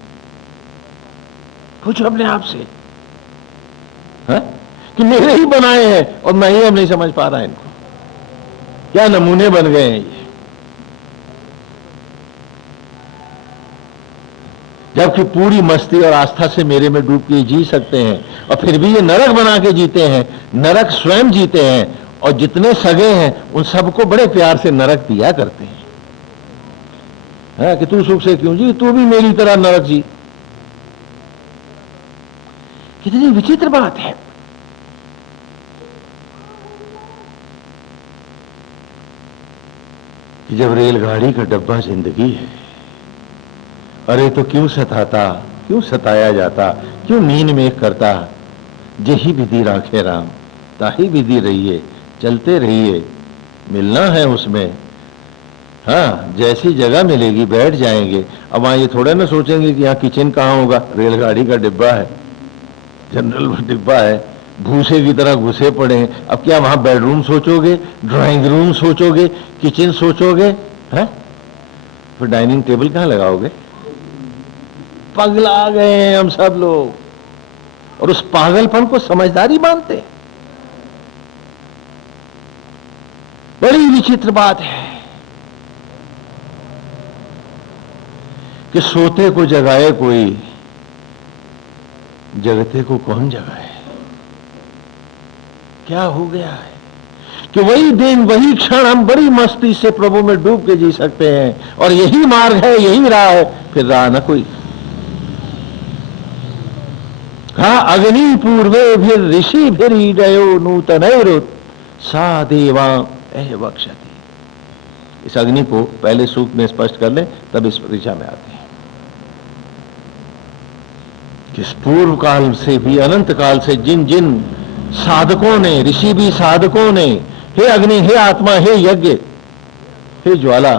पूछो अपने आप से कि मेरे ही बनाए हैं और मैं ही अब नहीं समझ पा रहा इनको। क्या नमूने बन गए हैं ये। जबकि पूरी मस्ती और आस्था से मेरे में डूब के जी सकते हैं और फिर भी ये नरक बना के जीते हैं, नरक स्वयं जीते हैं और जितने सगे हैं उन सबको बड़े प्यार से नरक दिया करते हैं। कि तू सुख से क्यों जी, तू भी मेरी तरह नरक जी। कितनी विचित्र बात है। कि जब रेलगाड़ी का डब्बा जिंदगी है, अरे तो क्यों सताता, क्यों सताया जाता, क्यों नींद में करता। जेही विधि राखे राम ताही विधि रहिए, चलते रहिए, मिलना है उसमें। हाँ, जैसी जगह मिलेगी बैठ जाएंगे। अब वहां ये थोड़ा ना सोचेंगे कि यहाँ किचन कहाँ होगा, रेलगाड़ी का डिब्बा है, जनरल डिब्बा है, भूसे की तरह घुसे पड़े हैं। अब क्या वहां बेडरूम सोचोगे, ड्राइंग रूम सोचोगे, किचन सोचोगे? है फिर डाइनिंग टेबल कहां लगाओगे? पगला गए हैं हम सब लोग, और उस पागलपन को समझदारी मानते हैं। बड़ी विचित्र बात है कि सोते को जगाए कोई, जगते को कौन जगाए? क्या हो गया है कि वही दिन वही क्षण हम बड़ी मस्ती से प्रभु में डूब के जी सकते हैं, और यही मार्ग है, यही राह है, फिर राह न कोई। कहा अग्नि पूर्वे भी ऋषि फिर हृदयो नूतनैरुत सा देवा एह वक्षति। इस अग्नि को पहले सूक्त में स्पष्ट कर ले, तब इस ऋचा में आते हैं। किस पूर्व काल से भी, अनंत काल से जिन जिन साधकों ने, ऋषि भी साधकों ने, हे अग्नि, हे आत्मा, हे यज्ञ, हे ज्वाला,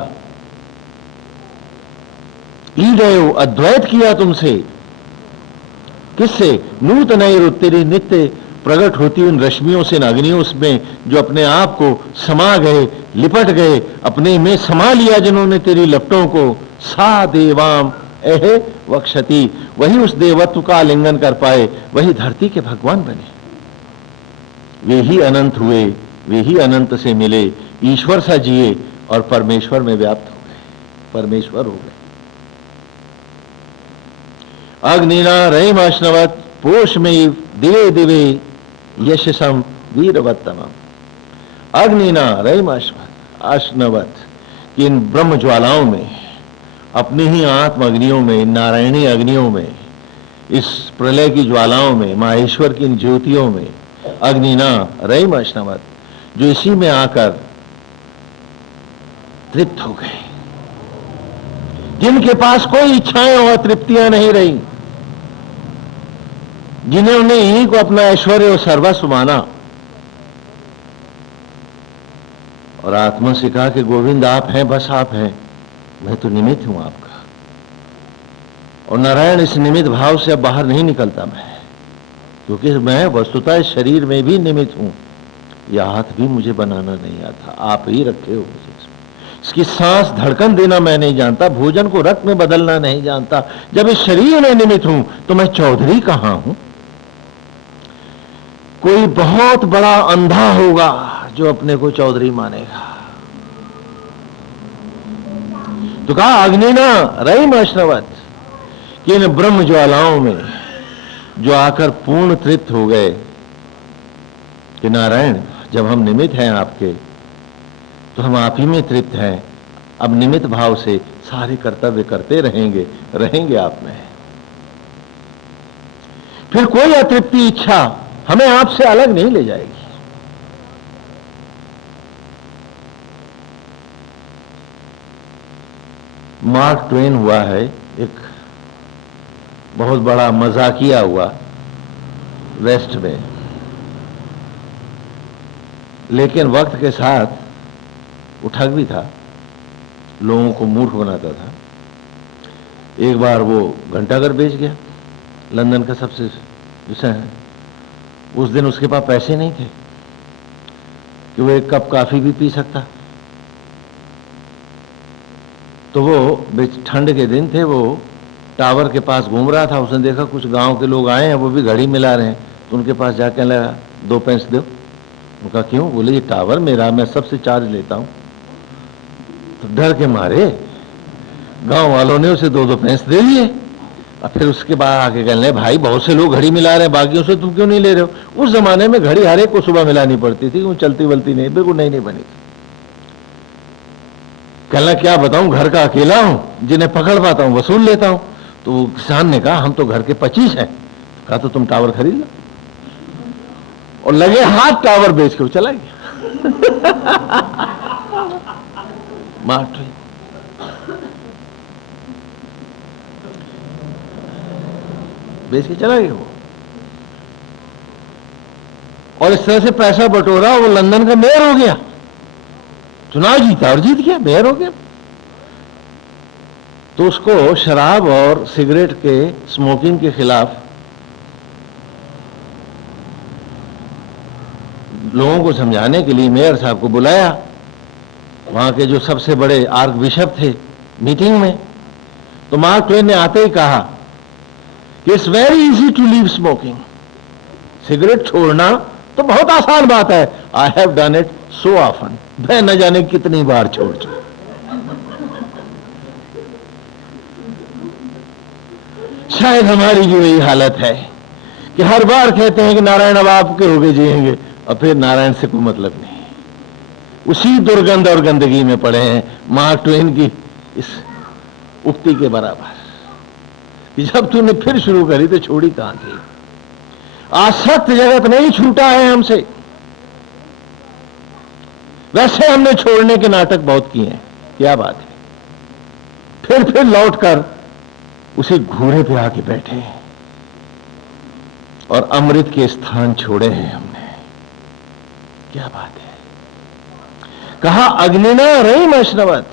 ईदयो अद्वैत किया तुमसे। किससे? नूतन तेरी नित्य प्रकट होती उन रश्मियों से, अग्नियों में जो अपने आप को समा गए, लिपट गए, अपने में समा लिया जिन्होंने तेरी लपटों को। सा देवाम एह वक्षति, वही उस देवत्व का आलिंगन कर पाए, वही धरती के भगवान बने। वे ही अनंत हुए, वे ही अनंत से मिले, ईश्वर सा जिए और परमेश्वर में व्याप्त हो गए, परमेश्वर हो गए। अग्निना रैमाश्नवत पोष में दिवे दिवे यशसम वीरवत्तम। अग्निना रैमाश्नवत, कि इन ब्रह्म ज्वालाओं में, अपनी ही आत्म अग्नियों में, नारायणी अग्नियों में, इस प्रलय की ज्वालाओं में, माहेश्वर की इन ज्योतियों में, अग्निना रैमाश्नवत, जो इसी में आकर तृप्त हो गए, जिनके पास कोई इच्छाएं और तृप्तियां नहीं रही, जिन्होंने इन्हीं को अपना ऐश्वर्य और सर्वस्व माना, और आत्मा से कहा कि गोविंद आप हैं, बस आप हैं, मैं तो निमित्त हूं आपका। और नारायण इस निमित्त भाव से अब बाहर नहीं निकलता मैं, क्योंकि मैं वस्तुतः इस शरीर में भी निमित्त हूं। यह हाथ भी मुझे बनाना नहीं आता, आप ही रखे हो मुझे। इसकी सांस धड़कन देना मैं नहीं जानता, भोजन को रक्त में बदलना नहीं जानता। जब इस शरीर में निमित्त हूं तो मैं चौधरी कहां हूं? कोई बहुत बड़ा अंधा होगा जो अपने को चौधरी मानेगा। तो कहा अग्निना रैमाश्नवत, कि इन ब्रह्म ज्वालाओं में जो आकर पूर्ण तृप्त हो गए, कि नारायण जब हम निमित्त हैं आपके, तो हम आप ही में तृप्त हैं। अब निमित्त भाव से सारे कर्तव्य करते रहेंगे, रहेंगे आप में। फिर कोई अतृप्ति इच्छा हमें आपसे अलग नहीं ले जाएगी। मार्क ट्वेन हुआ है, एक बहुत बड़ा मजाकिया हुआ वेस्ट में, लेकिन वक्त के साथ वो ठग भी था, लोगों को मूर्ख बनाता था। एक बार वो घंटाघर बेच गया, लंदन का सबसे विषय है। उस दिन उसके पास पैसे नहीं थे कि वो एक कप कॉफी भी पी सकता, तो वो ठंड के दिन थे, वो टावर के पास घूम रहा था। उसने देखा कुछ गांव के लोग आए हैं, वो भी घड़ी मिला रहे हैं, तो उनके पास जाकर लगा 2 पैसे दो। उनका क्यों? बोले ये टावर मेरा, मैं सबसे चार्ज लेता हूं। तो डर के मारे गांव वालों ने उसे 2-2 पैसे दे दिए। और फिर उसके बाद आके कहने भाई बहुत से लोग घड़ी मिला रहे हैं, बाकियों से तुम क्यों नहीं ले रहे हो? उस जमाने में घड़ी हर एक को सुबह मिलानी पड़ती थी, वो चलती वलती नहीं, बिल्कुल नहीं बनी थी। कहना क्या बताऊं, घर का अकेला हूं, जिन्हें पकड़ पाता हूं वसूल लेता हूं। तो किसान ने कहा हम तो घर के 25 हैं। कहा तो तुम टावर खरीद लो, और लगे हाथ टावर बेच के चला गया। Mark Twain. बेच के चला गया वो, और इस तरह से पैसा बटोरा, वो लंदन का मेयर हो गया, चुनाव जीता और जीत गया, मेयर हो गया। तो उसको शराब और सिगरेट के स्मोकिंग के खिलाफ लोगों को समझाने के लिए मेयर साहब को बुलाया। वहां के जो सबसे बड़े आर्क बिशप थे मीटिंग में, तो मार्क ट्वेन ने आते ही कहा कि it's very easy to leave smoking, cigarette छोड़ना तो बहुत आसान बात है, I have done it so often, मैं न जाने कितनी बार छोड़ चुका। शायद हमारी भी वही हालत है कि हर बार कहते हैं कि नारायण अब आपके हो गए जिएंगे, और फिर नारायण से कोई मतलब नहीं, उसी दुर्गंध और गंदगी में पड़े हैं। मार्क ट्वेन की इस उक्ति के बराबर कि जब तूने फिर शुरू करी तो छोड़ी कहां थी। आसक्त जगत नहीं छूटा है हमसे, वैसे हमने छोड़ने के नाटक बहुत किए हैं, क्या बात है, फिर लौटकर उसी घूरे पे आके बैठे हैं और अमृत के स्थान छोड़े हैं हमने, क्या बात है। कहा अग्निना रहीम अश्नवत,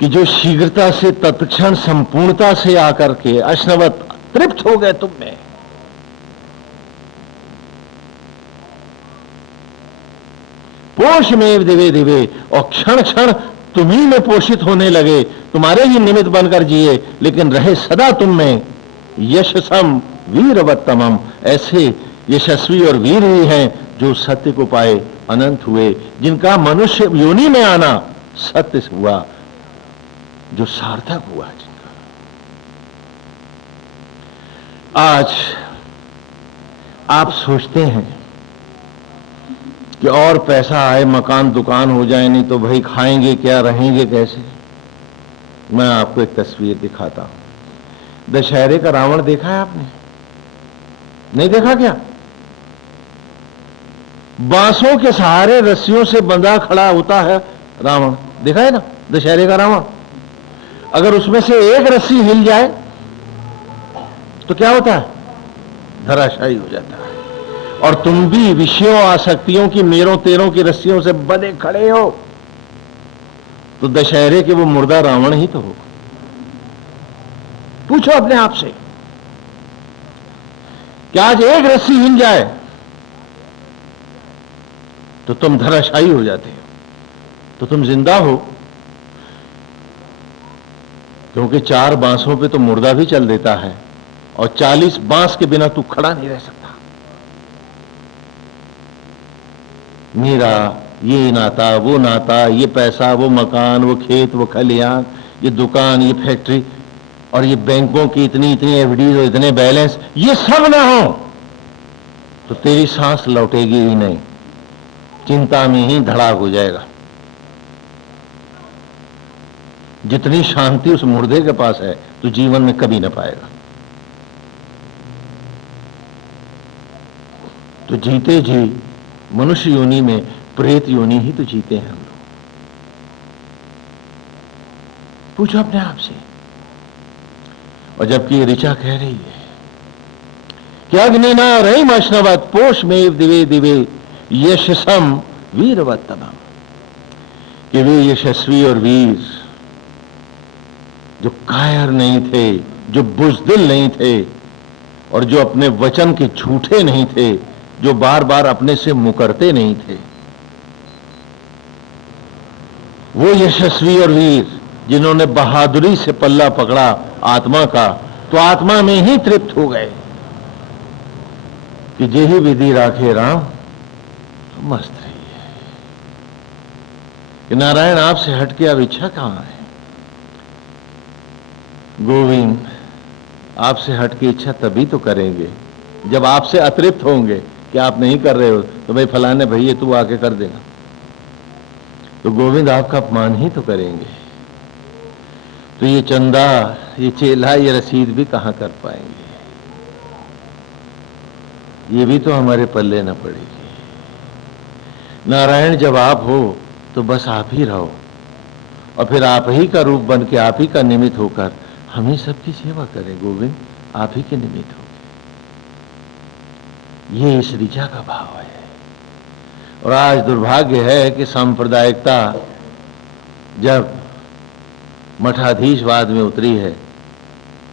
कि जो शीघ्रता से तत्क्षण संपूर्णता से आकर के अश्नवत तृप्त हो गए तुम में, पोष में दिवे दिवे, और क्षण क्षण तुम्ही में पोषित होने लगे, तुम्हारे ही निमित्त बनकर जिए, लेकिन रहे सदा तुम में यशसम वीरवत्तमम, ऐसे यशस्वी और वीर ही हैं जो सत्य को पाए अनंत हुए, जिनका मनुष्य योनि में आना सत्य से हुआ, जो सार्थक हुआ जिनका। आज आप सोचते हैं कि और पैसा आए, मकान दुकान हो जाए, नहीं तो भाई खाएंगे क्या, रहेंगे कैसे। मैं आपको एक तस्वीर दिखाता हूं। दशहरे का रावण देखा है आपने? नहीं देखा क्या? बांसों के सहारे रस्सियों से बंधा खड़ा होता है रावण, देखा है ना दशहरे का रावण। अगर उसमें से एक रस्सी हिल जाए तो क्या होता है? धराशायी हो जाता है। और तुम भी विषयों आसक्तियों की मेरों तेरों की रस्सियों से बंधे खड़े हो, तो दशहरे के वो मुर्दा रावण ही तो हो। पूछो अपने आप से कि आज एक रस्सी हिल जाए तो तुम धराशायी हो जाते हो, तो तुम जिंदा हो, क्योंकि 4 बांसों पे तो मुर्दा भी चल देता है, और 40 बांस के बिना तू खड़ा नहीं रह सकता। मेरा ये नाता, वो नाता, ये पैसा, वो मकान, वो खेत, वो खलिहान, ये दुकान, ये फैक्ट्री, और ये बैंकों की इतनी इतनी एफडी और इतने बैलेंस, ये सब ना हो तो तेरी सांस लौटेगी ही नहीं, चिंता में ही धड़ाक हो जाएगा। जितनी शांति उस मुर्दे के पास है तो जीवन में कभी ना पाएगा। तो जीते जी मनुष्य योनि में प्रेत योनि ही तो जीते हैं हम लोग। पूछो अपने आप से। और जबकि ये ऋचा कह रही है कि अग्निना रहीम अश्नवत पोष में दिवे दिवे यशसम वीरवत्तमम, कि वे यशस्वी और वीर जो कायर नहीं थे, जो बुज़दिल नहीं थे, और जो अपने वचन के झूठे नहीं थे, जो बार बार अपने से मुकरते नहीं थे, वो यशस्वी और वीर जिन्होंने बहादुरी से पल्ला पकड़ा आत्मा का, तो आत्मा में ही तृप्त हो गए कि जेहि विधि राखे राम तो मस्त रहिए। कि नारायण आपसे हटके अब इच्छा कहां है? गोविंद आपसे हटके इच्छा तभी तो करेंगे जब आपसे अतृप्त होंगे कि आप नहीं कर रहे हो तो भाई फलाने भैया तू आके कर देगा, तो गोविंद आपका अपमान ही तो करेंगे। तो ये चंदा, ये चेला, ये रसीद भी कहां कर पाएंगे, ये भी तो हमारे पल्ले न पड़ेगी। नारायण जब आप हो तो बस आप ही रहो, और फिर आप ही का रूप बन के, आप ही का निमित्त होकर हम ही सबकी सेवा करें। गोविंद आप ही के निमित्त हो, ये इस ऋचा का भाव है। और आज दुर्भाग्य है कि सांप्रदायिकता जब मठाधीशवाद में उतरी है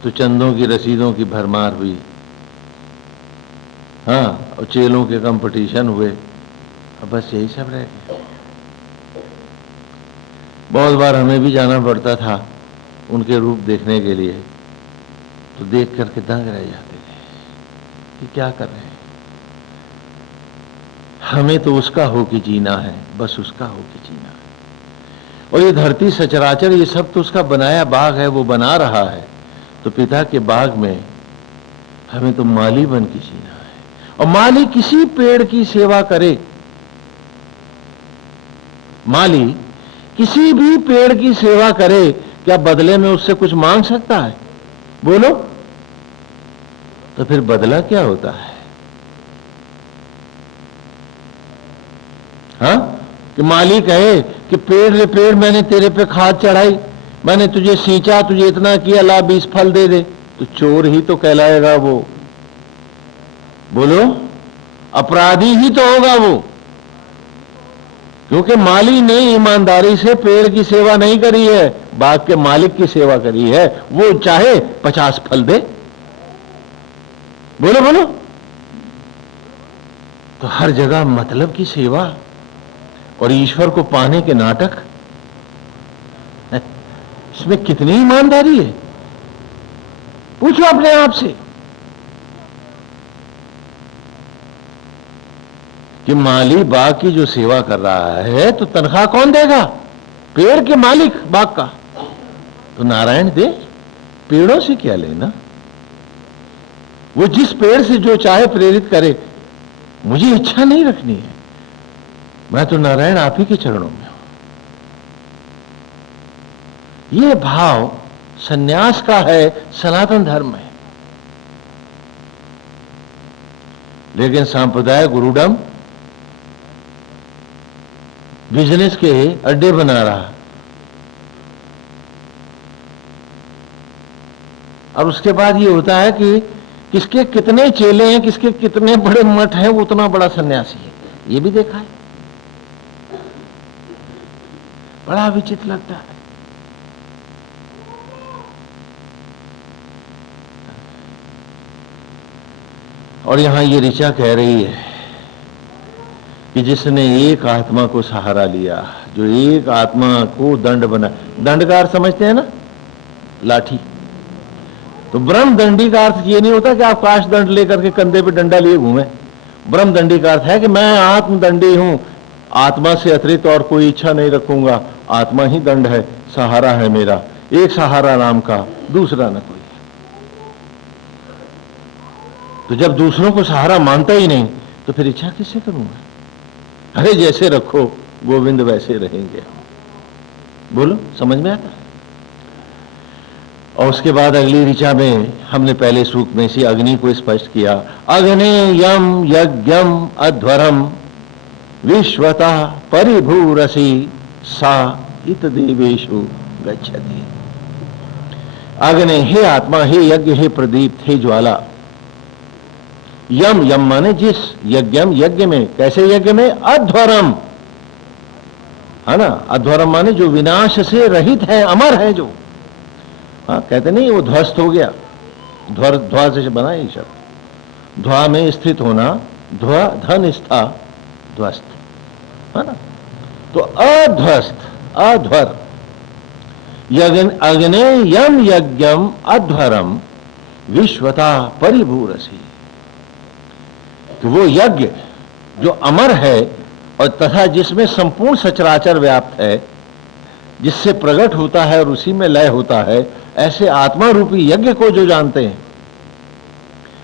तो चंदों की रसीदों की भरमार हुई, हाँ, और चेलों के कंपटीशन हुए, अब बस यही सब रह गया। बहुत बार हमें भी जाना पड़ता था उनके रूप देखने के लिए, तो देख करके दंग रह जाते थे कि क्या कर रहे हैं। हमें तो उसका हो के जीना है, बस उसका हो के जीना है। और ये धरती सचराचर ये सब तो उसका बनाया बाग है, वो बना रहा है। तो पिता के बाग में हमें तो माली बन के जीना है। और माली किसी पेड़ की सेवा करे, माली किसी भी पेड़ की सेवा करे, क्या बदले में उससे कुछ मांग सकता है? बोलो। तो फिर बदला क्या होता है? हाँ, कि माली कहे कि पेड़ रे पेड़, मैंने तेरे पे खाद चढ़ाई, मैंने तुझे सींचा, तुझे इतना किया, ला 20 फल दे दे, तो चोर ही तो कहलाएगा वो। बोलो, अपराधी ही तो होगा वो, क्योंकि माली ने ईमानदारी से पेड़ की सेवा नहीं करी है, बाग के मालिक की सेवा करी है। वो चाहे 50 फल दे। बोलो बोलो। तो हर जगह मतलब की सेवा और ईश्वर को पाने के नाटक, इसमें कितनी ईमानदारी है? पूछो अपने आप से कि माली बाग की जो सेवा कर रहा है तो तनख्वाह कौन देगा? पेड़ के मालिक बाग का। तो नारायण दे, पेड़ों से क्या लेना? वो जिस पेड़ से जो चाहे प्रेरित करे, मुझे इच्छा नहीं रखनी है, मैं तो नारायण आप ही के चरणों में हूं। ये भाव सन्यास का है, सनातन धर्म है। लेकिन सांप्रदाय गुरुडम बिजनेस के अड्डे बना रहा। और उसके बाद ये होता है कि किसके कितने चेले हैं, किसके कितने बड़े मठ हैं, वो उतना बड़ा सन्यासी है। ये भी देखा है, बड़ा विचित्र लगता है। और यहां ये ऋचा कह रही है कि जिसने एक आत्मा को सहारा लिया, जो एक आत्मा को दंड बना, दंड का अर्थ समझते हैं ना, लाठी। तो ब्रह्म दंडी का अर्थ ये नहीं होता कि आप काश दंड लेकर के कंधे पे डंडा लिए घूमे। ब्रह्म दंडी का अर्थ है कि मैं आत्मदंडी हूं, आत्मा से अतिरिक्त और कोई इच्छा नहीं रखूंगा, आत्मा ही दंड है, सहारा है मेरा, एक सहारा नाम का, दूसरा न कोई। तो जब दूसरों को सहारा मानता ही नहीं तो फिर इच्छा किससे करूंगा? अरे जैसे रखो गोविंद वैसे रहेंगे। बोलो, समझ में आता? और उसके बाद अगली ऋचा में हमने पहले सूक्त में से अग्नि को स्पष्ट किया। अग्ने यम यज्ञम अध्वरम विश्वता परिभूरसी सा इत देवेशु गच्छति। अग्नि, हे आत्मा, हे यज्ञ, हे प्रदीप, हे ज्वाला। यम, यम माने जिस, यज्ञम यज्ञ में, कैसे यज्ञ में? अध्वरम, है ना? अध्वरम माने जो विनाश से रहित है, अमर है जो। हाँ, कहते नहीं वो ध्वस्त हो गया, ध्वर, ध्वा से बना ये शब्द। ध्वा में स्थित होना, ध्वा धन स्था ध्वस्त, है ना? तो अध्वस्त, अध्वर। अग्ने यम यज्ञम अध्वरम विश्वता परिभूरसी। तो वो यज्ञ जो अमर है और तथा जिसमें संपूर्ण सचराचर व्याप्त है, जिससे प्रकट होता है और उसी में लय होता है, ऐसे आत्मा रूपी यज्ञ को जो जानते हैं।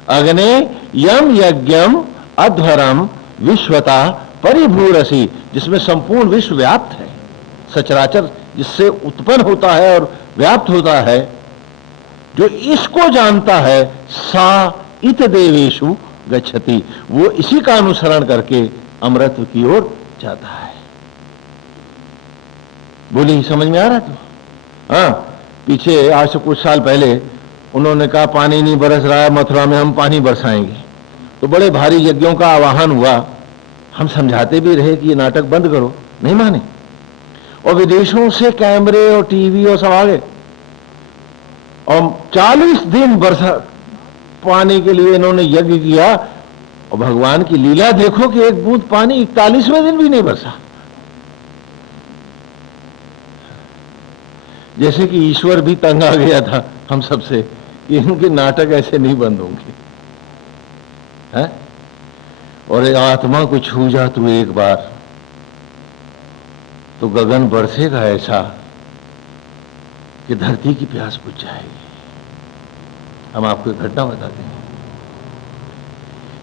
अग्ने यम यज्ञम अध्वरम विश्वता परिभूरसी, जिसमें संपूर्ण विश्व व्याप्त है, सचराचर जिससे उत्पन्न होता है और व्याप्त होता है, जो इसको जानता है, सा इत देवेशु गच्छति, वो इसी का अनुसरण करके अमृत की ओर जाता है। बोली, समझ में आ रहा है? तो हाँ, पीछे आज से कुछ साल पहले उन्होंने कहा पानी नहीं बरस रहा है मथुरा में, हम पानी बरसाएंगे। तो बड़े भारी यज्ञों का आवाहन हुआ। हम समझाते भी रहे कि ये नाटक बंद करो, नहीं माने। और विदेशों से कैमरे और टीवी और सब आ गए और 40 दिन बरसा पानी के लिए इन्होंने यज्ञ किया। और भगवान की लीला देखो कि एक बूंद पानी 41वें दिन भी नहीं बरसा। जैसे कि ईश्वर भी तंग आ गया था हम सबसे कि इनके नाटक ऐसे नहीं बंद होंगे, हैं? और आत्मा को छू जा तू एक बार तो गगन बरसेगा ऐसा कि धरती की प्यास बुझ जाएगी। हम आपको एक घटना बताते हैं।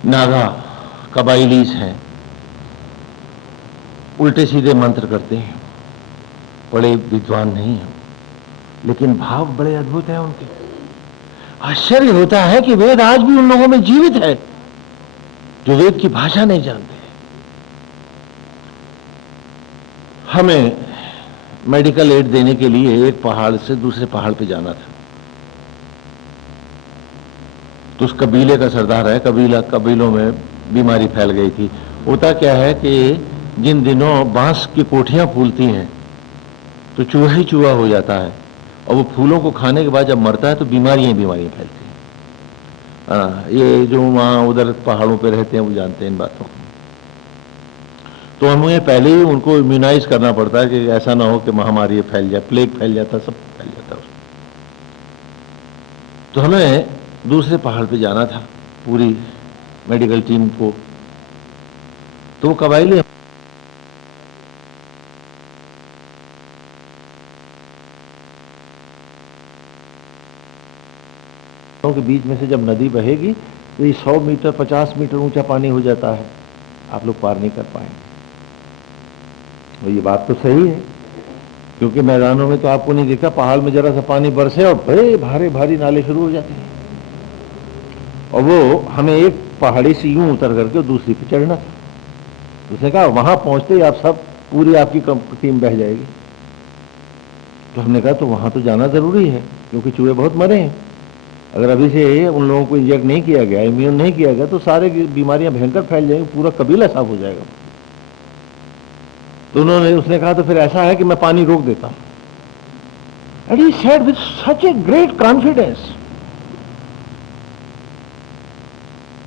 नागा कबाइलीज हैं, उल्टे सीधे मंत्र करते हैं, बड़े विद्वान नहीं हैं, लेकिन भाव बड़े अद्भुत हैं उनके। आश्चर्य होता है कि वेद आज भी उन लोगों में जीवित है जो वेद की भाषा नहीं जानते। हमें मेडिकल एड देने के लिए एक पहाड़ से दूसरे पहाड़ पे जाना था। तो उस कबीले का सरदार है, कबीलों में बीमारी फैल गई थी। होता क्या है कि जिन दिनों बांस की कोठियां फूलती हैं तो चूहा ही चूहा हो जाता है, और वो फूलों को खाने के बाद जब मरता है तो बीमारियां फैलती हैं। ये जो वहाँ उधर पहाड़ों पे रहते हैं वो जानते हैं इन बातों को। तो हमें पहले ही उनको इम्यूनाइज करना पड़ता है कि ऐसा ना हो कि महामारी फैल जाए, प्लेग फैल जाता, सब फैल जाता उसमें। तो हमें दूसरे पहाड़ पे जाना था पूरी मेडिकल टीम को। तो कबाइली के बीच में से जब नदी बहेगी तो ये 100 मीटर 50 मीटर ऊंचा पानी हो जाता है, आप लोग पार नहीं कर पाएंगे। और ये बात तो सही है, क्योंकि मैदानों में तो आपको नहीं दिखता, पहाड़ में जरा सा पानी बरसे और बड़े भारे भारी नाले शुरू हो जाते हैं। और वो हमें एक पहाड़ी से यूं उतर करके दूसरी पे चढ़ना था। उसने कहा वहां पहुंचते ही आप सब पूरी आपकी टीम बह जाएगी। तो हमने कहा तो वहां तो जाना जरूरी है, क्योंकि चूहे बहुत मरे हैं। अगर अभी से उन लोगों को इंजेक्ट नहीं किया गया, इम्यून नहीं किया गया, तो सारे बीमारियां भयंकर फैल जाएंगी, पूरा कबीला साफ हो जाएगा। तो उसने कहा तो फिर ऐसा है कि मैं पानी रोक देता हूं। And he said with such a great confidence.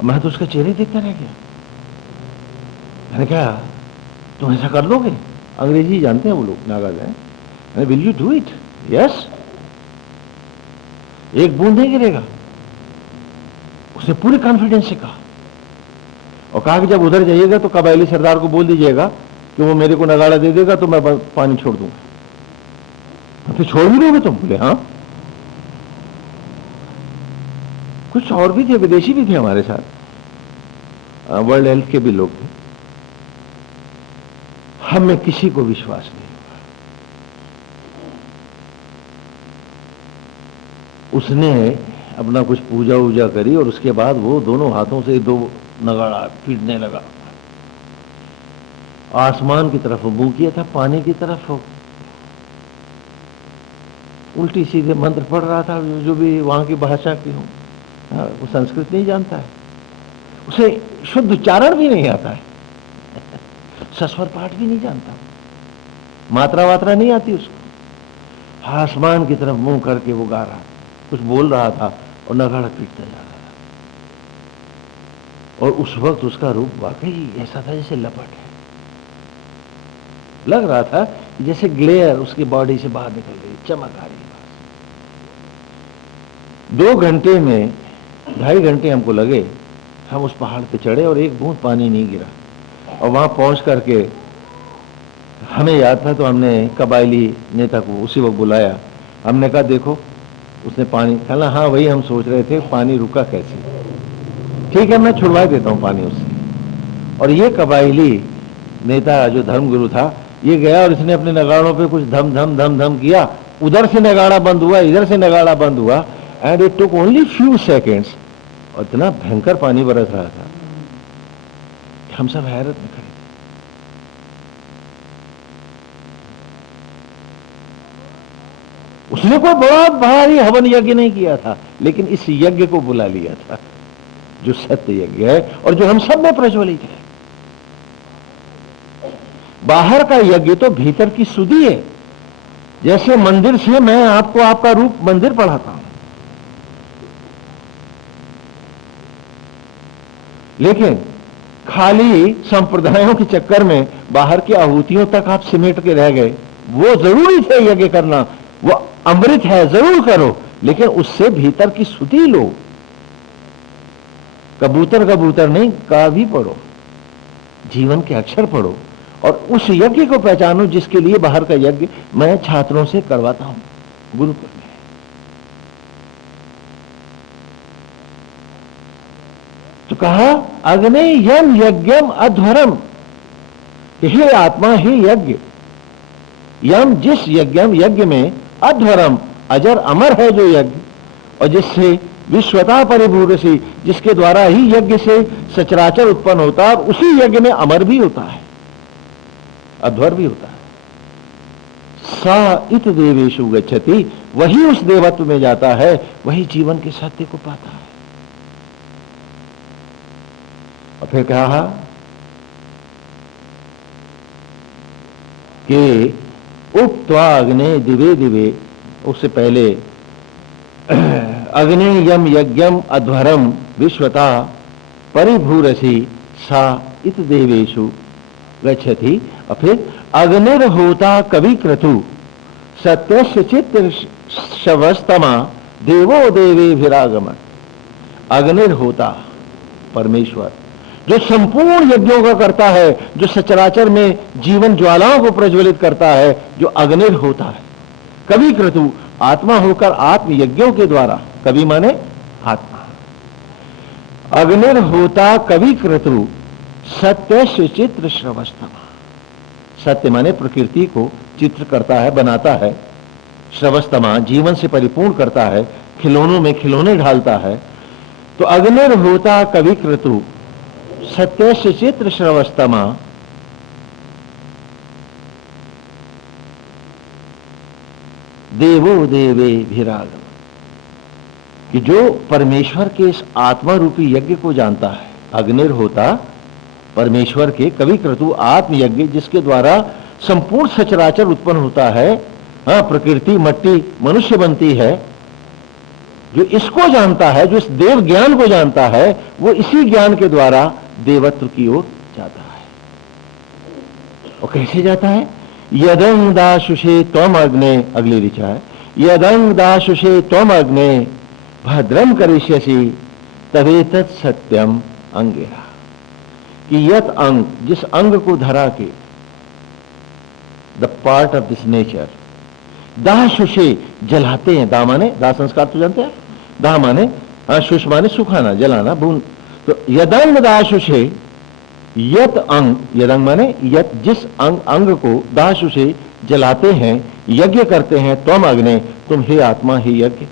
मैं तो उसका चेहरे देखता रह गया। मैंने कहा तुम ऐसा कर लोगे? अंग्रेजी जानते हैं वो लोग, Nagaland. Will you do it? Yes. एक बूंद नहीं गिरेगा। उसने पूरे कॉन्फिडेंस से कहा, और कहा कि जब उधर जाइएगा तो कबायली सरदार को बोल दीजिएगा कि वो मेरे को नगाड़ा दे देगा तो मैं पानी छोड़ दूंगा। फिर छोड़ भी दोगे तुम? बोले हाँ। कुछ और भी थे, विदेशी भी थे हमारे साथ, वर्ल्ड हेल्थ के भी लोग थे। हमें किसी को विश्वास नहीं। उसने अपना कुछ पूजा वूजा करी और उसके बाद वो दोनों हाथों से 2 नगाड़ा पीटने लगा। आसमान की तरफ मुंह किया था, पानी की तरफ हो, उल्टी सीधे मंत्र पढ़ रहा था, जो भी वहां की भाषा की हो। वो संस्कृत नहीं जानता है, उसे शुद्ध उच्चारण भी नहीं आता है, सस्वर पाठ भी नहीं जानता, मात्रा वात्रा नहीं आती उसको। आसमान की तरफ मुंह करके वो गा रहा, कुछ बोल रहा था और नगाड़ा पीटता जा रहा था। और उस वक्त उसका रूप वाकई ऐसा था जैसे लपट है, लग रहा था जैसे ग्लेयर उसकी बॉडी से बाहर निकल गई, चमक आ रही है। 2 घंटे में 2.5 घंटे हमको लगे। हम उस पहाड़ पे चढ़े और एक बूंद पानी नहीं गिरा। और वहां पहुंच करके हमें याद था तो हमने कबायली नेता को उसी वक्त बुलाया। हमने कहा देखो, उसने पानी कहला, हाँ वही हम सोच रहे थे, पानी रुका कैसे? ठीक है मैं छुड़वा देता हूं पानी उससे। और ये कबायली नेता जो धर्मगुरु था, ये गया और इसने अपने नगाड़ों पे कुछ धम धम धम धम किया। उधर से नगाड़ा बंद हुआ, इधर से नगाड़ा बंद हुआ, and it took only few seconds. और इतना भयंकर पानी बरस रहा था, हम सब हैरत में खड़े। उसने कोई बहुत भारी हवन यज्ञ नहीं किया था, लेकिन इस यज्ञ को बुला लिया था जो सत्य यज्ञ है और जो हम सब में प्रज्वलित है। बाहर का यज्ञ तो भीतर की सुधि है। जैसे मंदिर से मैं आपको आपका रूप मंदिर पढ़ाता हूं, लेकिन खाली संप्रदायों के चक्कर में बाहर की आहुतियों तक आप सिमट के रह गए। वो जरूरी थे यज्ञ करना, वो अमृत है, जरूर करो, लेकिन उससे भीतर की सुधि लो। कबूतर कबूतर नहीं, का भी पढ़ो, जीवन के अक्षर पढ़ो और उस यज्ञ को पहचानो जिसके लिए बाहर का यज्ञ मैं छात्रों से करवाता हूं गुरुकुल में। तो कहा अग्नि यम यज्ञम अध्वरम, हे आत्मा ही यज्ञ, यम जिस यज्ञ में, अध्वरम अजर अमर है जो यज्ञ, और जिससे विश्वता परिभूरसी, जिसके द्वारा ही यज्ञ से सचराचर उत्पन्न होता है, उसी यज्ञ में अमर भी होता है, अध्वर भी होता है। सा इत देवेशु गच्छति, वही उस देवत्व में जाता है, वही जीवन के सत्य को पाता है। और फिर कहा कि उक्त्वा अग्ने दिवे दिवे, उससे पहले अग्नि यम यज्ञम अध्वरम विश्वता परिभूरसी सा इत देवेशु गच्छति। और फिर अग्निर्होता कवि क्रतु सत्यस्य चित्त शवस्तमा देवो देवी विरागमन। अग्निर्होता परमेश्वर जो संपूर्ण यज्ञों का करता है, जो सचराचर में जीवन ज्वालाओं को प्रज्वलित करता है, जो अग्निर्होता है। कवि क्रतु आत्मा होकर आत्म यज्ञों के द्वारा, कवि माने आत्मा, अग्निर्होता कवि क्रतु सत्य चित्र श्रवस्तमा, सत्य माने प्रकृति को चित्र करता है, बनाता है, श्रवस्तमा जीवन से परिपूर्ण करता है, खिलौनों में खिलौने ढालता है। तो अग्निर्होता कवि क्रतु सत्य चित्र श्रवस्तमा, देवो देवे विरागम, कि जो परमेश्वर के इस आत्मा रूपी यज्ञ को जानता है। अग्निर्होता परमेश्वर के कवि क्रतु आत्म यज्ञ, जिसके द्वारा संपूर्ण सचराचर उत्पन्न होता है, हाँ, प्रकृति मट्टी मनुष्य बनती है। जो इसको जानता है, जो इस देव ज्ञान को जानता है, वो इसी ज्ञान के द्वारा देवत्व की ओर जाता है। और कैसे जाता है? यदं दाशुषे त्वम अग्ने, अगली ऋचा है, यदं दाशुषे त्वम अग्ने भद्रम करिष्यसि तवेतत् सत्यम अंगिरा, कि यत अंग, जिस अंग को धरा के, the part of this nature, दाशुषे जलाते हैं, दा माने दा संस्कार तो जानते हैं, दा माने शुष माने सुखाना, जलाना, भून। तो यदंग दाशुषे, यत अंग, यदंग माने यत जिस अंग को दाशुषे जलाते हैं, यज्ञ करते हैं, त्वम अग्ने, तुम हे आत्मा ही यज्ञ,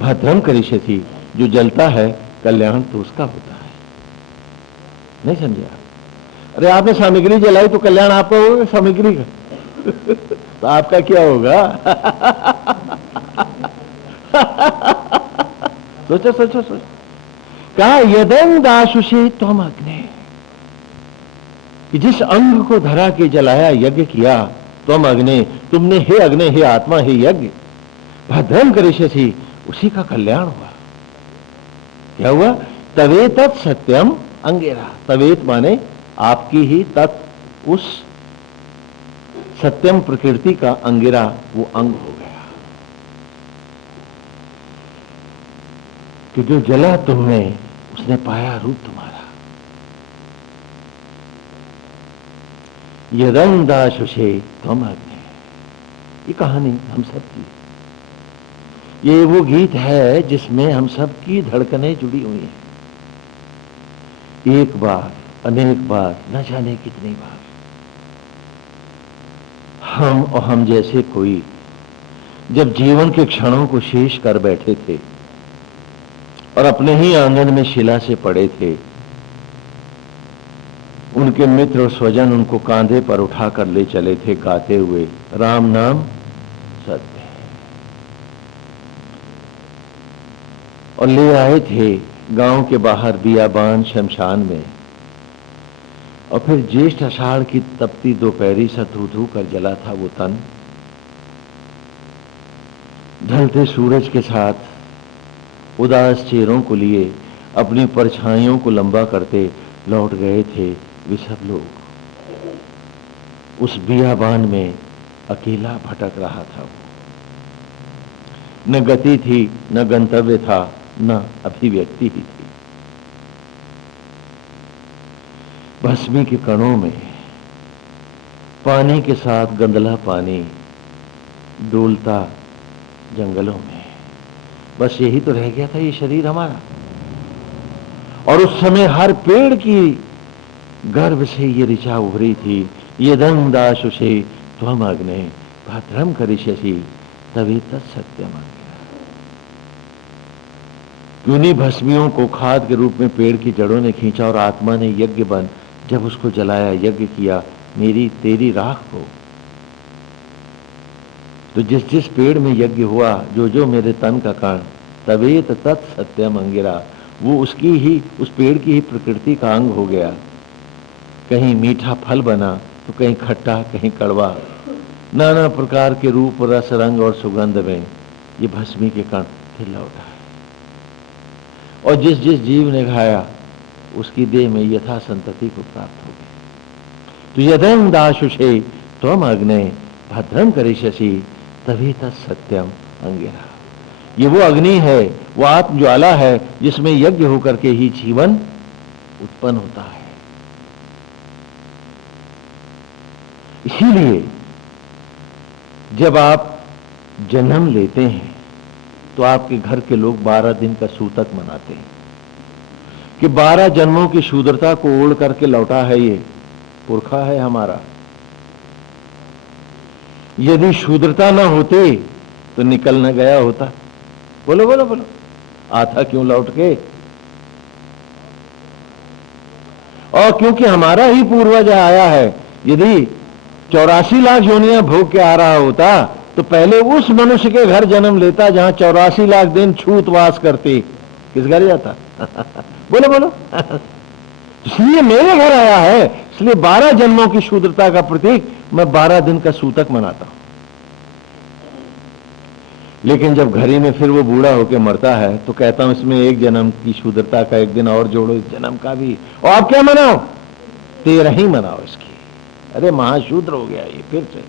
भद्रम करिष्यसि, जो जलता है कल्याण तो उसका होता है। नहीं समझे? अरे आपने सामग्री जलाई तो कल्याण आपका होगा सामग्री का तो आपका क्या होगा? सोचो सोचो सोचो। कहा यदं दाशुषे त्वम अग्ने, कि जिस अंग को धरा के जलाया, यज्ञ किया, त्वम अग्ने, तुमने हे अग्ने, हे आत्मा, हे यज्ञ, भद्रम करिष्यसि, उसी का कल्याण हुआ। क्या हुआ? तवेतत् सत्यम अंगिरा, तवेत माने आपकी ही तत् उस सत्यम प्रकृति का अंगिरा, वो अंग हो गया कि जो जला तुमने, उसने पाया रूप तुम्हारा। यदं दाशुषे त्वम अग्ने, ये कहानी हम सब की, ये वो गीत है जिसमें हम सब की धड़कनें जुड़ी हुई हैं। एक बार, अनेक बार, न जाने कितनी बार हम और हम जैसे कोई जब जीवन के क्षणों को शेष कर बैठे थे और अपने ही आंगन में शिला से पड़े थे, उनके मित्र और स्वजन उनको कांधे पर उठाकर ले चले थे गाते हुए, राम नाम सत्य, और ले आए थे गांव के बाहर बियाबान शमशान में। और फिर ज्येष्ठ आषाढ़ की तपती दोपहरी सा धू धू कर जला था वो तन, ढलते सूरज के साथ उदास चेहरों को लिए अपनी परछाइयों को लंबा करते लौट गए थे वे सब लोग। उस बियाबान में अकेला भटक रहा था वो। न गति थी, न गंतव्य था, न अभिव्यक्ति ही थी। भस्मी के कणों में पानी के साथ गंदला पानी डोलता जंगलों में, बस यही तो रह गया था ये शरीर हमारा। और उस समय हर पेड़ की गर्भ से ये ऋचा उभरी थी, यदं दाशुषे त्वम अग्ने भद्रम करिष्यसि तभी तत्सत्यम। उन्हीं भस्मियों को खाद के रूप में पेड़ की जड़ों ने खींचा और आत्मा ने यज्ञ बन जब उसको जलाया, यज्ञ किया, मेरी तेरी राख को। तो जिस जिस पेड़ में यज्ञ हुआ, जो जो मेरे तन का कण, तभी तत्सत्यम अंगिरा, वो उसकी ही, उस पेड़ की ही प्रकृति का अंग हो गया। कहीं मीठा फल बना तो कहीं खट्टा, कहीं कड़वा, नाना प्रकार के रूप, रस, रंग और सुगंध में ये भस्मी के कण खिला उठा है। और जिस जिस जीव ने खाया उसकी देह में यथा संतति को प्राप्त हो गई। तो यदं दाशुषे त्वम अग्ने भद्रम करिष्यसि तभी तत्सत्यम अंगिरा। ये वो अग्नि है, वो आत्म ज्वाला है जिसमें यज्ञ होकर के ही जीवन उत्पन्न होता है। इसीलिए जब आप जन्म लेते हैं तो आपके घर के लोग 12 दिन का सूतक मनाते हैं कि 12 जन्मों की शूद्रता को ओढ़ करके लौटा है, ये पुरखा है हमारा। यदि शूद्रता ना होती तो निकल न गया होता। बोलो बोलो बोलो, आता क्यों लौट के? और क्योंकि हमारा ही पूर्वज आया है। यदि 84 लाख योनियां भोग के आ रहा होता तो पहले उस मनुष्य के घर जन्म लेता जहां 84 लाख दिन छूत वास करते। किस घर जाता? बोलो बोलो। इसलिए मेरे घर आया है, इसलिए 12 जन्मों की शूद्रता का प्रतीक मैं 12 दिन का सूतक मनाता हूं। लेकिन जब घड़ी में फिर वो बूढ़ा होकर मरता है तो कहता हूं इसमें एक जन्म की शूद्रता का एक दिन और जोड़ो, इस जन्म का भी। और आप क्या मनाओ? 13 ही मनाओ इसकी। अरे महाशूद्र हो गया ये फिर से।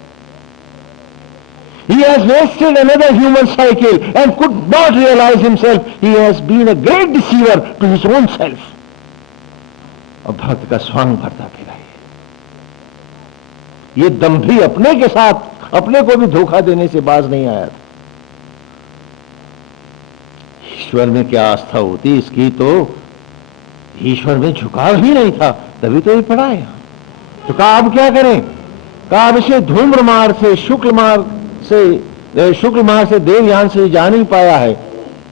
He has wasted another human cycle and could not realize himself. He has been a great deceiver to his own self. और भक्त का स्वांग भरता फिरा ये दंभी अपने के साथ अपने को भी धोखा देने से बाज नहीं आया था। ईश्वर में क्या आस्था होती इसकी, तो ईश्वर में झुकाव ही नहीं था, तभी तो ये पड़ा है। तो कहा अब क्या करें? कहा अब इसे धूम्र मार्ग से, शुक्ल मार्ग से देवयान से जा नहीं पाया है,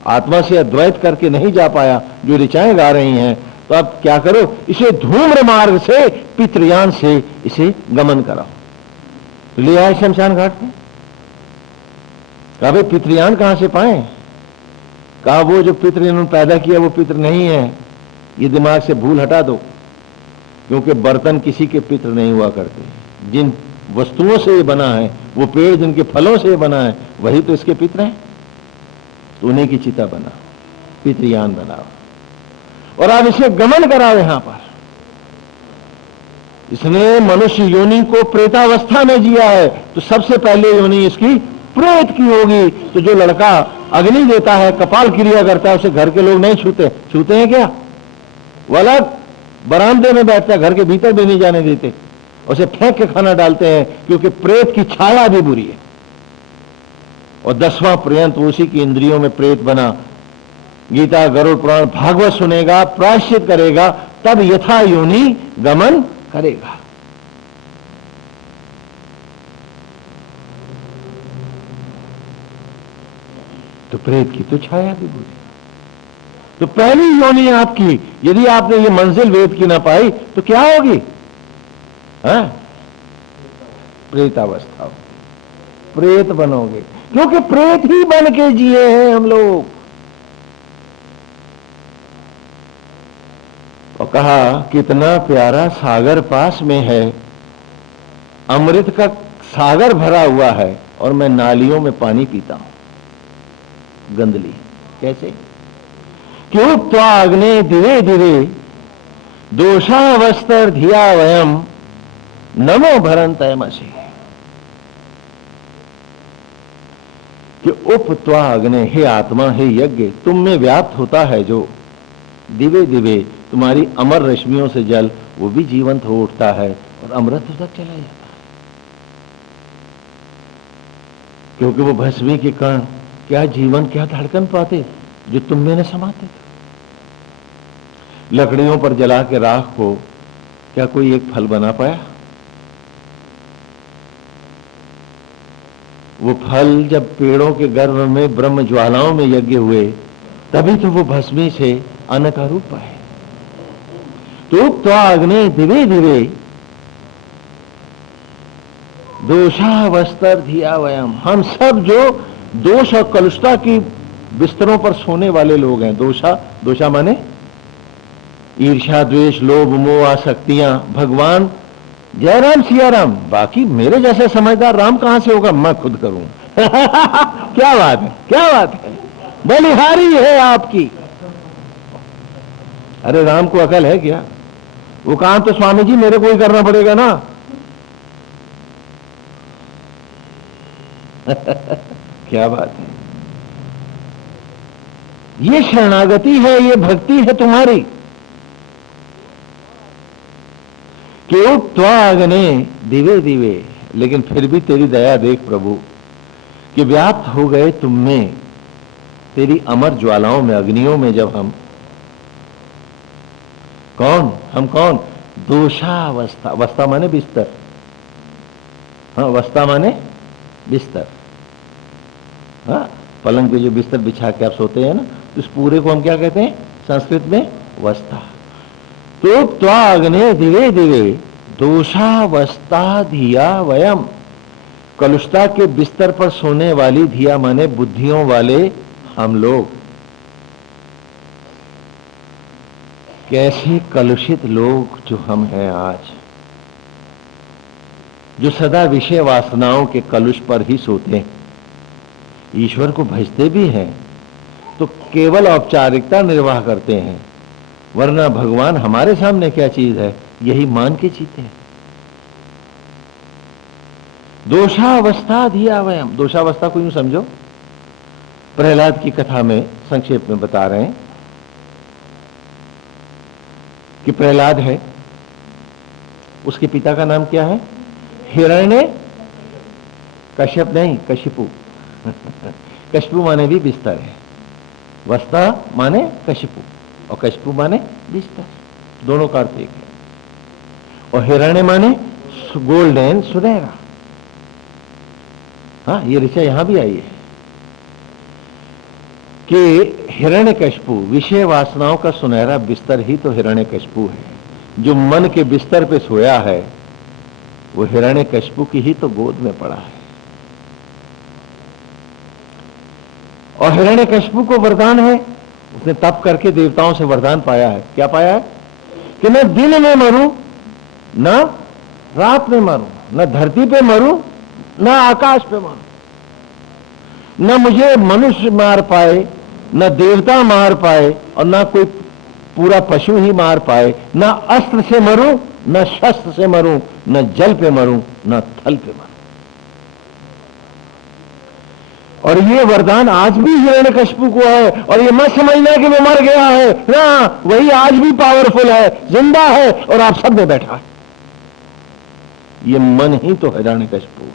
आत्मा से अद्वैत करके नहीं जा पाया, जो ऋचाएं गा रही हैं। तो अब क्या करो? इसे धूम्र मार्ग से, पितृयान से इसे गमन कराओ। तो ले आए शमशान घाट पे। कहा भाई पितृयान कहां से पाए? कहा वो जो पितृ इन्होंने पैदा किया वो पितृ नहीं है, ये दिमाग से भूल हटा दो। क्योंकि बर्तन किसी के पितृ नहीं हुआ करते, जिन वस्तुओं से ये बना है, वो पेड़ जिनके फलों से ये बना है, वही तो इसके पितृ हैं। तो उन्हीं की चिता बनाओ, पितृयान बनाओ, और आप इसे गमन कराओ। यहां पर इसने मनुष्य योनि को प्रेतावस्था में जिया है, तो सबसे पहले योनि इसकी प्रेत की होगी। तो जो लड़का अग्नि देता है, कपाल क्रिया करता है, उसे घर के लोग नहीं छूते। छूते हैं क्या? वो अलग बरामदे में बैठता है, घर के भीतर भी नहीं जाने देते, उसे फेंक के खाना डालते हैं, क्योंकि प्रेत की छाया भी बुरी है। और 10वां पर्यंत वो उसी की इंद्रियों में प्रेत बना। गीता, गरुड़ पुराण, भागवत सुनेगा, प्रायश्चित करेगा, तब यथा योनि गमन करेगा। तो प्रेत की तो छाया भी बुरी। तो पहली योनि आपकी, यदि आपने ये मंजिल वेद की ना पाई तो क्या होगी? प्रेतावस्था, प्रेत बनोगे, क्योंकि प्रेत ही बन के जिए हैं हम लोग। और कहा कितना प्यारा सागर पास में है, अमृत का सागर भरा हुआ है, और मैं नालियों में पानी पीता हूं, गंदली। कैसे? क्यों त्वाग्ने दिवे दिवे दोषावस्तर धिया वयम नमो भरंतयमसि। कि उपत्वा अग्ने, हे आत्मा, हे यज्ञ, तुम में व्याप्त होता है जो दिवे दिवे, तुम्हारी अमर रश्मियों से जल वो भी जीवंत हो उठता है और अमृत तक चला जाता है, क्योंकि वो भस्मी के कण क्या जीवन, क्या धड़कन पाते जो तुम में न समाते थे। लकड़ियों पर जला के राख को क्या कोई एक फल बना पाया? वो फल जब पेड़ों के गर्भ में ब्रह्म ज्वालाओं में यज्ञ हुए तभी तो वो भस्मी से अन्न का रूप पाए। तो अग्नि दिवे दिवे दोषा वस्तर धिया वयम, हम सब जो दोष और कलुषता की बिस्तरों पर सोने वाले लोग हैं। दोषा माने ईर्ष्या, द्वेष, लोभ, मोह, आसक्तियां। भगवान जय राम सिया राम, बाकी मेरे जैसे समझदार राम कहां से होगा, मैं खुद करूं। क्या बात है, क्या बात है, बलिहारी है आपकी। अरे राम को अकल है क्या? वो काम तो स्वामी जी मेरे को ही करना पड़ेगा ना। क्या बात है, ये शरणागति है, ये भक्ति है तुम्हारी। क्यों त्वाग्ने दिवे दिवे, लेकिन फिर भी तेरी दया देख प्रभु कि व्याप्त हो गए तुम में, तेरी अमर ज्वालाओं में, अग्नियों में। जब हम कौन दोषावस्था, अवस्था माने बिस्तर, हाँ अवस्था माने बिस्तर, हाँ पलंग पे जो बिस्तर बिछा के आप सोते हैं ना, तो इस पूरे को हम क्या कहते हैं संस्कृत में? अवस्था। तो त्वाग्ने दिवे दिवे दोषावस्था धिया वयम, कलुषता के बिस्तर पर सोने वाली धिया माने बुद्धियों वाले हम लोग। कैसे कलुषित लोग जो हम हैं आज, जो सदा विषय वासनाओं के कलुष पर ही सोते हैं। ईश्वर को भजते भी हैं तो केवल औपचारिकता निर्वाह करते हैं, वरना भगवान हमारे सामने क्या चीज है यही मान के जीते हैं। दोषावस्था धिया वयम, दोषावस्था को यूं समझो, प्रहलाद की कथा में संक्षेप में बता रहे हैं कि प्रहलाद है, उसके पिता का नाम क्या है? हिरण्य कश्यप नहीं, कशिपु। कशिपु माने भी बिस्तर है, वस्ता माने कशिपु और कशिपु माने बिस्तर, दोनों का अर्थ एक है। और हिरण्य माने गोल्डन, सुनहरा। हाँ ये ऋचा यहां भी आई है कि हिरण्यकशिपु, विषय वासनाओं का सुनहरा बिस्तर ही तो हिरण्यकशिपु है। जो मन के बिस्तर पे सोया है वो हिरण्यकशिपु की ही तो गोद में पड़ा है। और हिरण्यकशिपु को वरदान है, उसने तप करके देवताओं से वरदान पाया है। क्या पाया है? कि न दिन में मरूं, न रात में मरूं, न धरती पे मरूं, न आकाश पे मरूं, न मुझे मनुष्य मार पाए, न देवता मार पाए, और न कोई पूरा पशु ही मार पाए। न अस्त्र से मरूं, न शस्त्र से मरूं, न जल पे मरूं, न थल पे मरूं। और ये वरदान आज भी हिरण्यकशिपु को है। और ये मत समझना कि वो मर गया है ना, वही आज भी पावरफुल है, जिंदा है और आप सब में बैठा है। ये मन ही तो हिरण्यकशिपु है,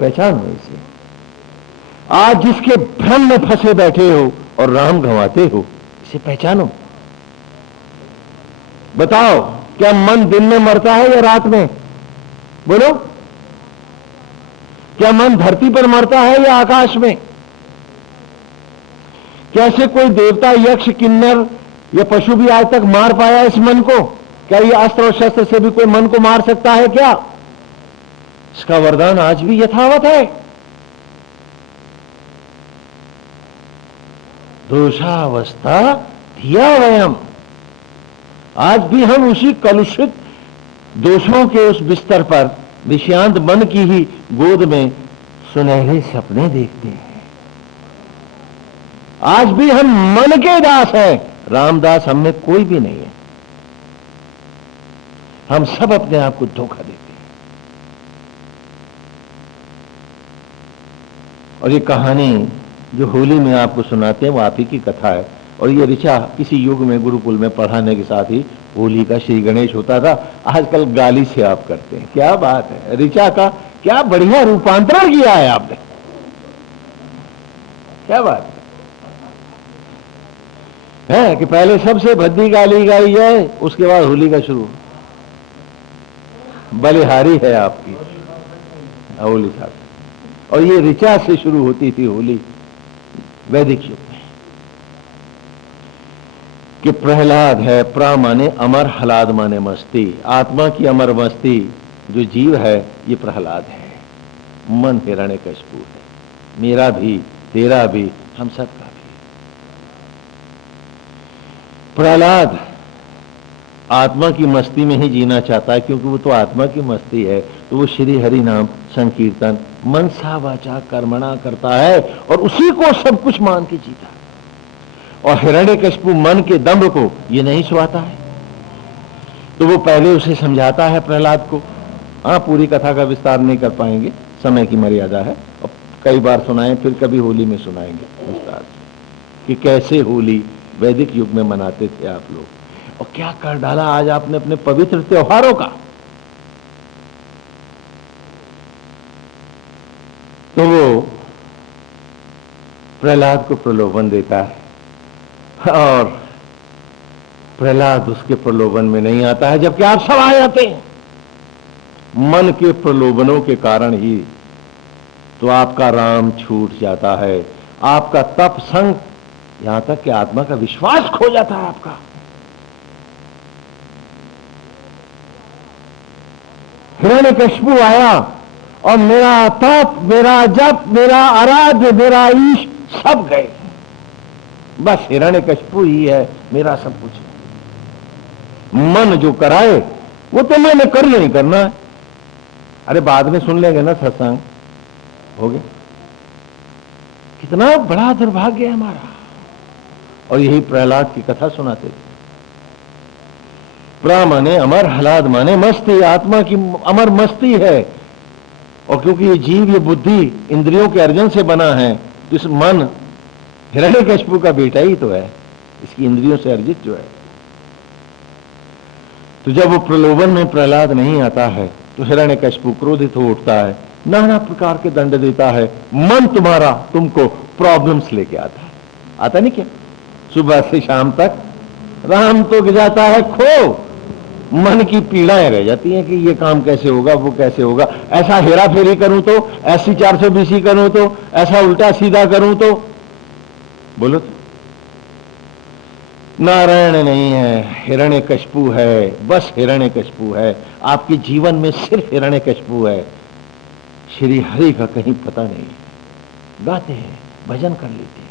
पहचानो इसे। आज जिसके भ्रम में फंसे बैठे हो और राम गंवाते हो, इसे पहचानो। बताओ क्या मन दिन में मरता है या रात में? बोलो, क्या मन धरती पर मरता है या आकाश में? कैसे कोई देवता, यक्ष, किन्नर या पशु भी आज तक मार पाया इस मन को? क्या ये अस्त्र और शस्त्र से भी कोई मन को मार सकता है क्या? इसका वरदान आज भी यथावत है। दोषावस्था धिया वयम, आज भी हम उसी कलुषित दोषों के उस बिस्तर पर विषयांत मन की ही गोद में सुनहरे सपने देखते हैं। आज भी हम मन के दास हैं, रामदास हम में कोई भी नहीं है। हम सब अपने आप को धोखा देते हैं। और ये कहानी जो होली में आपको सुनाते हैं वो आप ही की कथा है। और ये ऋचा किसी युग में गुरुकुल में पढ़ाने के साथ ही होली का श्री गणेश होता था। आजकल गाली से आप करते हैं। क्या बात है, ऋचा का क्या बढ़िया रूपांतरण किया है आपने, क्या बात है कि पहले सबसे भद्दी गाली गाई जाए, उसके बाद होली का शुरू। बलिहारी है आपकी होली साहब। और ये ऋचा से शुरू होती थी होली वैदिक युग में, कि प्रहलाद है, प्रा माने अमर, हलाद माने मस्ती, आत्मा की अमर मस्ती जो जीव है ये प्रहलाद है। मन हिरण्यकशिपु है, मेरा भी, तेरा भी, हम सब का भी। प्रहलाद आत्मा की मस्ती में ही जीना चाहता है, क्योंकि वो तो आत्मा की मस्ती है, तो वो श्री हरि नाम संकीर्तन मनसा वाचा कर्मणा करता है और उसी को सब कुछ मान के जीता। और हिरण्यकशिपु मन के दम्भ को ये नहीं सुहाता है, तो वो पहले उसे समझाता है प्रहलाद को। हाँ, पूरी कथा का विस्तार नहीं कर पाएंगे, समय की मर्यादा है, और कई बार सुनाएं, फिर कभी होली में सुनाएंगे विस्तार से कि कैसे होली वैदिक युग में मनाते थे आप लोग, और क्या कर डाला आज आपने अपने पवित्र त्योहारों का। तो वो प्रहलाद को प्रलोभन देता है और प्रहलाद उसके प्रलोभन में नहीं आता है, जबकि आप सब आ जाते हैं। मन के प्रलोभनों के कारण ही तो आपका राम छूट जाता है, आपका तप संग, यहां तक कि आत्मा का विश्वास खो जाता है आपका। हिरण्यकशिपु आया और मेरा तप, मेरा जप, मेरा आराध्य, मेरा ईश सब गए। बस हिरण्यकशिपु ही है मेरा सब कुछ। मन जो कराए वो तो मैंने कर ही नहीं करना है। अरे बाद में सुन लेंगे ना सत्संग, हो गया। कितना बड़ा दुर्भाग्य है हमारा। और यही प्रहलाद की कथा सुनाते थे। प्रा माने अमर, हलाद माने मस्ती, आत्मा की अमर मस्ती है। और क्योंकि ये जीव, ये बुद्धि इंद्रियों के अर्जन से बना है, तो इस मन हिरण्यकशिपु का बेटा ही तो है, इसकी इंद्रियों से अर्जित जो है। तो जब वो प्रलोभन में प्रहलाद नहीं आता है तो हिरण्यकशिपु क्रोधित हो उठता है, नाना प्रकार के दंड देता है। मन तुम्हारा तुमको प्रॉब्लम्स लेके आता नहीं क्या? सुबह से शाम तक राम तो जाता है खो, मन की पीड़ाएं रह जाती हैं कि ये काम कैसे होगा, वो कैसे होगा, ऐसा हेरा फेरी करूं तो, ऐसी 420 करूं तो, ऐसा उल्टा सीधा करूं तो। बोलो तो नारायण नहीं है, हिरण्यकशिपु है, बस हिरण्यकशिपु है। आपके जीवन में सिर्फ हिरण्यकशिपु है, श्री हरि का कहीं पता नहीं। गाते हैं, भजन कर लेते हैं।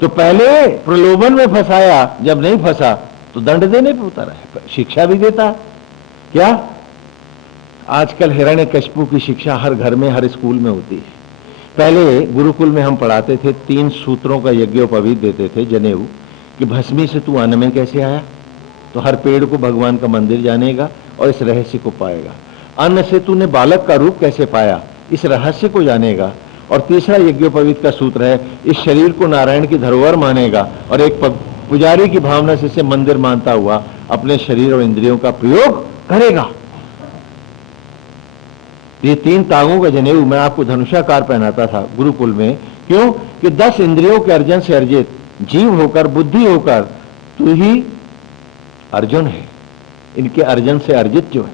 तो पहले प्रलोभन में फंसाया, जब नहीं फंसा तो दंड देने पे उतर है, शिक्षा भी देता। क्या आजकल हिरण्यकशिपु की शिक्षा हर घर में, हर स्कूल में होती है। पहले गुरुकुल में हम पढ़ाते थे, 3 सूत्रों का यज्ञोपवीत देते थे, जनेऊ, कि भस्मी से तू अन्न में कैसे आया, तो हर पेड़ को भगवान का मंदिर जानेगा और इस रहस्य को पाएगा। अन्न से तूने बालक का रूप कैसे पाया, इस रहस्य को जानेगा। और तीसरा यज्ञोपवीत का सूत्र है, इस शरीर को नारायण की धरोहर मानेगा और एक पुजारी की भावना से इसे मंदिर मानता हुआ अपने शरीर और इंद्रियों का प्रयोग करेगा। ये 3 तागों का जनेऊ मैं आपको धनुषाकार पहनाता था गुरुकुल में। क्यों? कि 10 इंद्रियों के अर्जन से अर्जित जीव होकर, बुद्धि होकर तू ही अर्जुन है। इनके अर्जन से अर्जित जो है,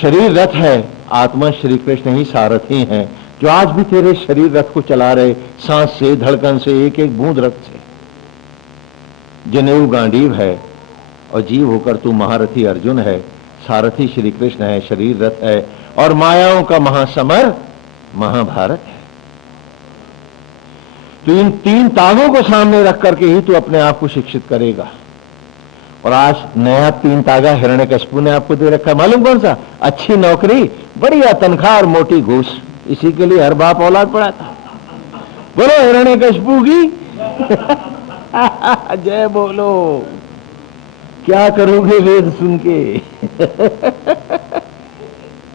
शरीर रथ है, आत्मा श्री कृष्ण ही सारथी हैं, जो आज भी तेरे शरीर रथ को चला रहे, सांस से, धड़कन से, एक एक बूंद रक्त से। जनेऊ गांडीव है और जीव होकर तू महारथी अर्जुन है, सारथी श्री कृष्ण है, शरीर रथ है, और मायाओं का महासमर महाभारत है। तो इन 3 तागों को सामने रख करके ही तू अपने आप को शिक्षित करेगा। और आज नया 3 तागा हिरण्यकशिपु ने आपको दे रखा है, मालूम कौन सा? अच्छी नौकरी, बढ़िया तनख्वाह और मोटी घूस। इसी के लिए हर बाप औलाद पढ़ाता। बोलो हिरण्यकशिपु की जय बोलो। क्या करोगे वेद सुन के?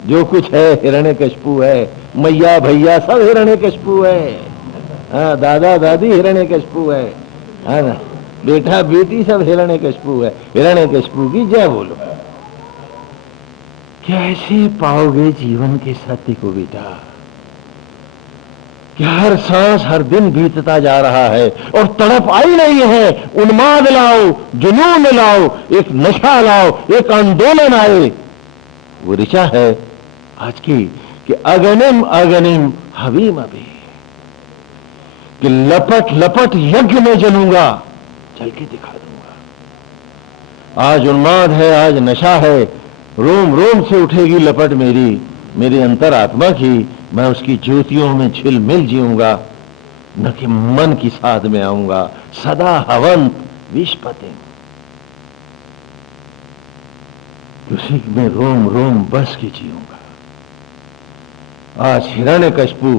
जो कुछ है हिरण्यकशिपु है, मैया भैया सब हिरण्यकशिपु है। हाँ, दादा दादी हिरण्यकशिपु है ना, बेटा बेटी सब हिरण्यकशिपु है। हिरण्यकशिपु की जय बोलो। कैसे पाओगे जीवन के सत्य को बेटा? कि हर सांस हर दिन बीतता जा रहा है और तड़प आई नहीं है। उन्माद लाओ, जुनून लाओ, एक नशा लाओ, एक आंदोलन आए। वो ऋचा है आज की कि अगनिम अगनिम हवीम अभी, कि लपट लपट यज्ञ में जलूंगा, चल के दिखा दूंगा। आज उन्माद है, आज नशा है, रोम रोम से उठेगी लपट मेरी अंतरात्मा की। मैं उसकी ज्योतियों में झिल मिल जीऊंगा, न कि मन की साध में आऊंगा। सदा हवंत विष्पति, उसी में रोम रोम बस के जीऊंगा। आज हिरण्यकशिपु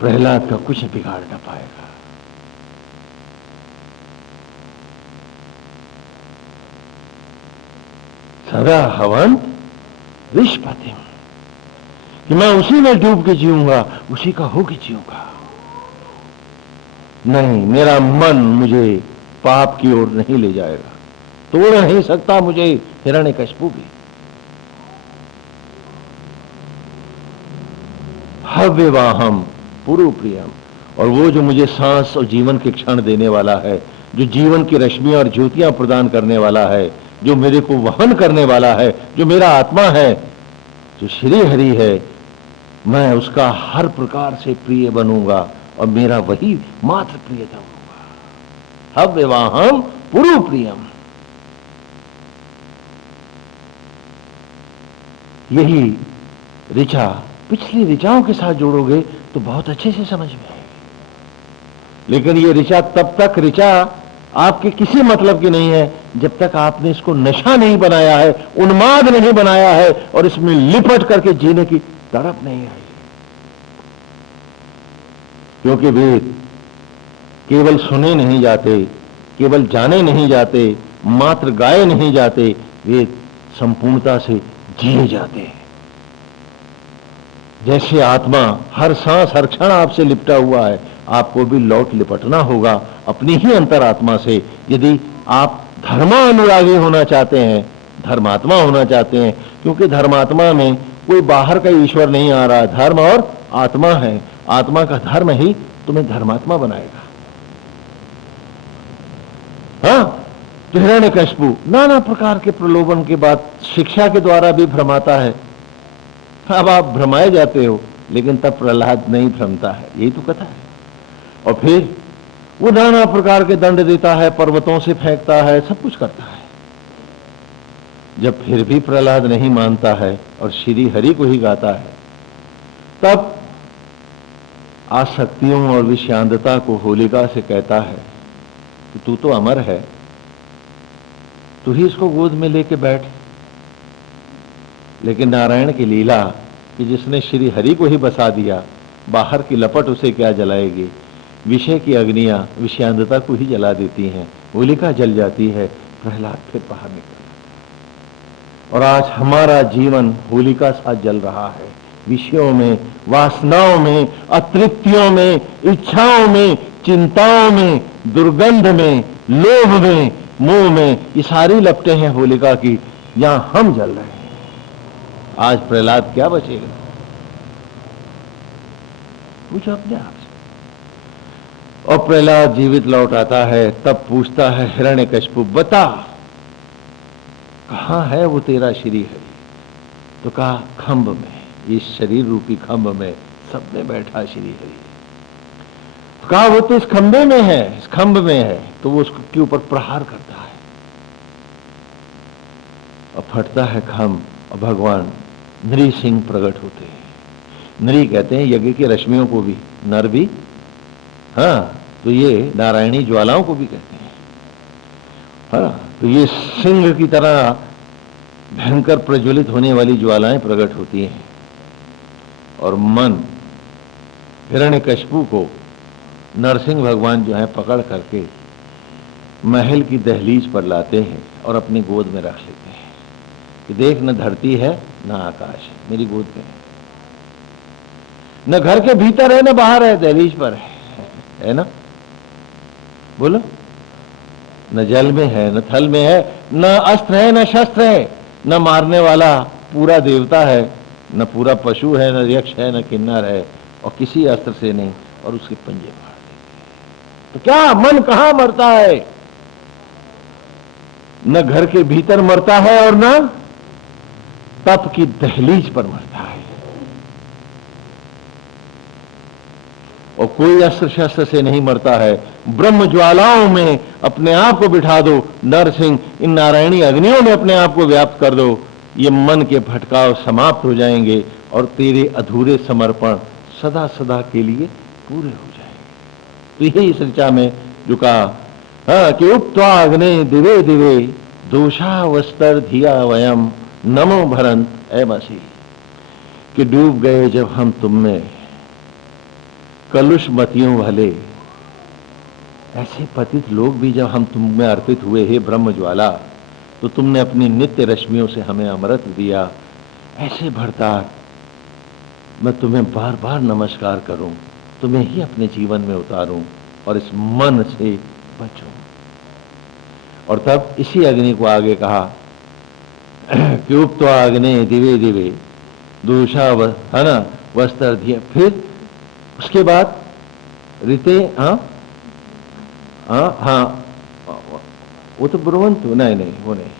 प्रहलाद का कुछ बिगाड़ न पाएगा। सदा हवन विष्पति, कि मैं उसी में डूब के जीऊंगा, उसी का होके जीऊंगा। नहीं, मेरा मन मुझे पाप की ओर नहीं ले जाएगा, तोड़ नहीं सकता मुझे हिरण्यकशिपु भी। हव्यवाहम पुरु प्रियम, और वो जो मुझे सांस और जीवन के क्षण देने वाला है, जो जीवन की रश्मियां और ज्योतियां प्रदान करने वाला है, जो मेरे को वहन करने वाला है, जो मेरा आत्मा है, जो श्री हरि है, मैं उसका हर प्रकार से प्रिय बनूंगा और मेरा वही मात्र प्रियतम होगा। हव्यवाहम पुरु प्रियम, यही ऋचा पिछली ऋचाओं के साथ जोड़ोगे तो बहुत अच्छे से समझ में आएगी। लेकिन ये ऋचा तब तक ऋचा आपके किसी मतलब की नहीं है जब तक आपने इसको नशा नहीं बनाया है, उन्माद नहीं बनाया है और इसमें लिपट करके जीने की तड़प नहीं आई। क्योंकि वेद केवल सुने नहीं जाते, केवल जाने नहीं जाते, मात्र गाए नहीं जाते, वेद संपूर्णता से जिए जाते हैं। जैसे आत्मा हर सांस हर क्षण आपसे लिपटा हुआ है, आपको भी लौट लिपटना होगा अपनी ही अंतरात्मा से। यदि आप धर्मानुरागी होना चाहते हैं, धर्मात्मा होना चाहते हैं, क्योंकि धर्मात्मा में कोई बाहर का ईश्वर नहीं आ रहा, धर्म और आत्मा है। आत्मा का धर्म ही तुम्हें धर्मात्मा बनाएगा। हाँ, तो हिरण्यकशिपु नाना प्रकार के प्रलोभन के बाद शिक्षा के द्वारा भी भ्रमाता है। अब आप भ्रमाए जाते हो, लेकिन तब प्रहलाद नहीं भ्रमता है, यही तो कथा है। और फिर वो नाना प्रकार के दंड देता है, पर्वतों से फेंकता है, सब कुछ करता है। जब फिर भी प्रहलाद नहीं मानता है और श्री हरि को ही गाता है, तब आसक्तियों और विषांतता को होलिका से कहता है कि तू तो अमर है, तू ही इसको गोद में लेके बैठ। लेकिन नारायण की लीला कि जिसने श्री हरि को ही बसा दिया, बाहर की लपट उसे क्या जलाएगी। विषय की अग्नियां विषांतता को ही जला देती हैं, होलिका जल जाती है, प्रहलाद फिर बाहर निकल। और आज हमारा जीवन होलिका सा जल रहा है, विषयों में, वासनाओं में, अतृप्तियों में, इच्छाओं में, चिंताओं में, दुर्गंध में, लोभ में, मोह में, ये सारी लपटें हैं होलिका की, यहां हम जल रहे हैं। आज प्रहलाद क्या बचेगा? पूछो अपने आप से। और प्रहलाद जीवित लौट आता है, तब पूछता है हिरण्यकशिपु, बता कहां है वो तेरा श्री हरि? तो कहा खंभ में, इस शरीर रूपी खंभ में सब में बैठा श्री हरि। तो कहा वो तो इस खंभे में है, इस खंभ में है। तो वो उसके ऊपर प्रहार करता है और फटता है खंभ, और भगवान नृसिंह प्रकट होते हैं। नृ कहते हैं यज्ञ की रश्मियों को भी, नर भी, हाँ, तो ये नारायणी ज्वालाओं को भी कहते हैं। हाँ, तो ये सिंह की तरह भयंकर प्रज्वलित होने वाली ज्वालाएं प्रकट होती हैं। और मन हिरण्यकशिपु को नरसिंह भगवान जो है पकड़ करके महल की दहलीज पर लाते हैं और अपनी गोद में रख लेते हैं। कि देख न धरती है न आकाश है, मेरी गोद में न घर के भीतर है न बाहर है, दहलीज पर है ना, बोलो, न जल में है न थल में है, न अस्त्र है न शस्त्र है, न मारने वाला पूरा देवता है, न पूरा पशु है, न यक्ष है, न किन्नर है, और किसी अस्त्र से नहीं, और उसके पंजे मार देते। तो क्या मन कहां मरता है? न घर के भीतर मरता है और न तप की दहलीज पर मरता है। और कोई अस्त्र शस्त्र से नहीं मरता है। ब्रह्म ज्वालाओं में अपने आप को बिठा दो नरसिंह, इन नारायणी अग्नियों में अपने आप को व्याप्त कर दो, ये मन के भटकाव समाप्त हो जाएंगे और तेरे अधूरे समर्पण सदा सदा के लिए पूरे हो जाएंगे। तो यही इस ऋचा में जो कहा कि उक्त्वा अग्ने दिवे दिवे दोषावस्तर धिया वयम नमो भरंत एमसी, कि डूब गए जब हम तुम में कलुष मतियों वाले ऐसे पतित लोग भी जब हम तुम में अर्पित हुए, हे ब्रह्म ज्वाला, तो तुमने अपनी नित्य रश्मियों से हमें अमृत दिया। ऐसे भरतार मैं तुम्हें बार बार नमस्कार करूं, तुम्हें ही अपने जीवन में उतारूं और इस मन से बचूं। और तब इसी अग्नि को आगे कहा कि उक्त्वा अग्ने दिवे दिवे दोषा है ना वस्त्र दिया। फिर उसके बाद ऋते हाँ वो तो ब्रुवंत नहीं वो नहीं।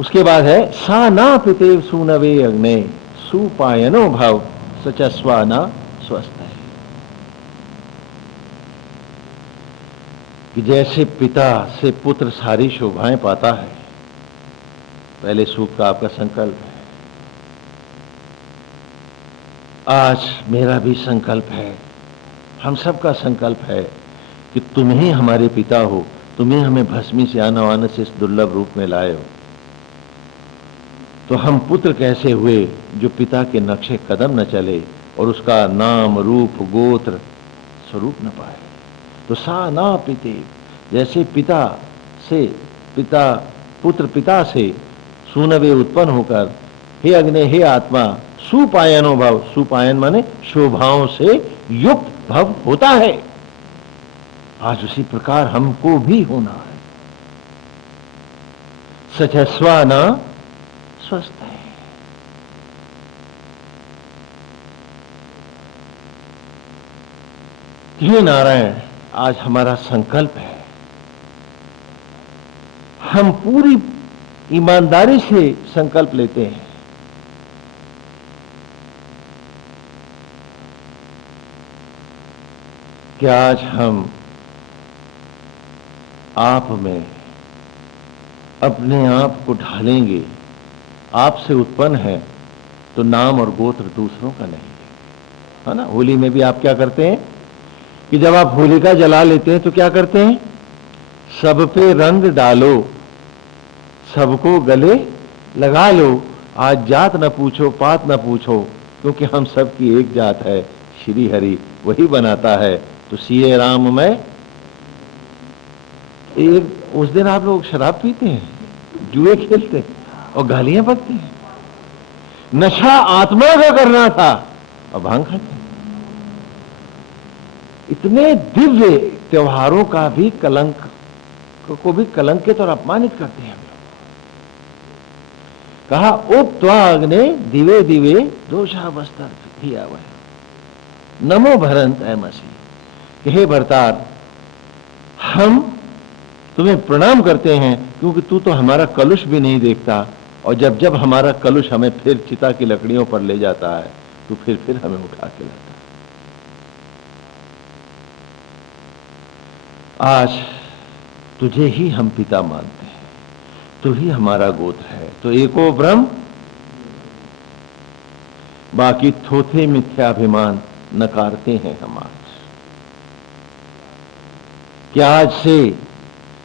उसके बाद है सा ना पितेव सुनवे अग्ने सुपायनो भाव सचस्वा ना स्वस्थ है, कि जैसे पिता से पुत्र सारी शोभाएं पाता है, पहले सूप का आपका संकल्प है, आज मेरा भी संकल्प है, हम सबका संकल्प है कि तुम ही हमारे पिता हो, तुम्हें हमें भस्मी से आनवान से इस दुर्लभ रूप में लाए हो। तो हम पुत्र कैसे हुए जो पिता के नक्शे कदम न चले और उसका नाम रूप गोत्र स्वरूप न पाए। तो सा ना पिते, जैसे पिता से पुत्र पिता से सूनवे उत्पन्न होकर हे अग्नि हे आत्मा सुपायनो भव, सुपायन माने शोभाओं से युक्त भव होता है, आज उसी प्रकार हमको भी होना है। सचस्वा ना स्वस्थ है। हे नारायण, आज हमारा संकल्प है, हम पूरी ईमानदारी से संकल्प लेते हैं कि आज हम आप में अपने आप को ढालेंगे। आपसे उत्पन्न है तो नाम और गोत्र दूसरों का नहीं है ना। होली में भी आप क्या करते हैं कि जब आप होलिका जला लेते हैं तो क्या करते हैं, सब पे रंग डालो, सबको गले लगा लो, आज जात न पूछो पात न पूछो, क्योंकि हम सब की एक जात है, श्री हरि वही बनाता है। तो सीए राम में एक उस दिन आप लोग शराब पीते हैं, जुए खेलते हैं और गालियां बकते हैं। नशा आत्मा का करना था और भांग खाते हैं। इतने दिव्य त्योहारों का भी कलंक को भी कलंकित और अपमानित करते हैं। कहा उक्त्वा अग्ने दिवे दिवे दोषावस्तर धिया वयम नमो भरंत एमसी, कि हे भरतार, हम तुम्हें प्रणाम करते हैं क्योंकि तू तो हमारा कलुष भी नहीं देखता, और जब जब हमारा कलुष हमें फिर चिता की लकड़ियों पर ले जाता है तो फिर हमें उठा के लाता है। आज तुझे ही हम पिता मानते हैं, तू ही हमारा गोत्र है, तो एको ब्रह्म, बाकी थोथे मिथ्याभिमान नकारते हैं हम आज। कि आज से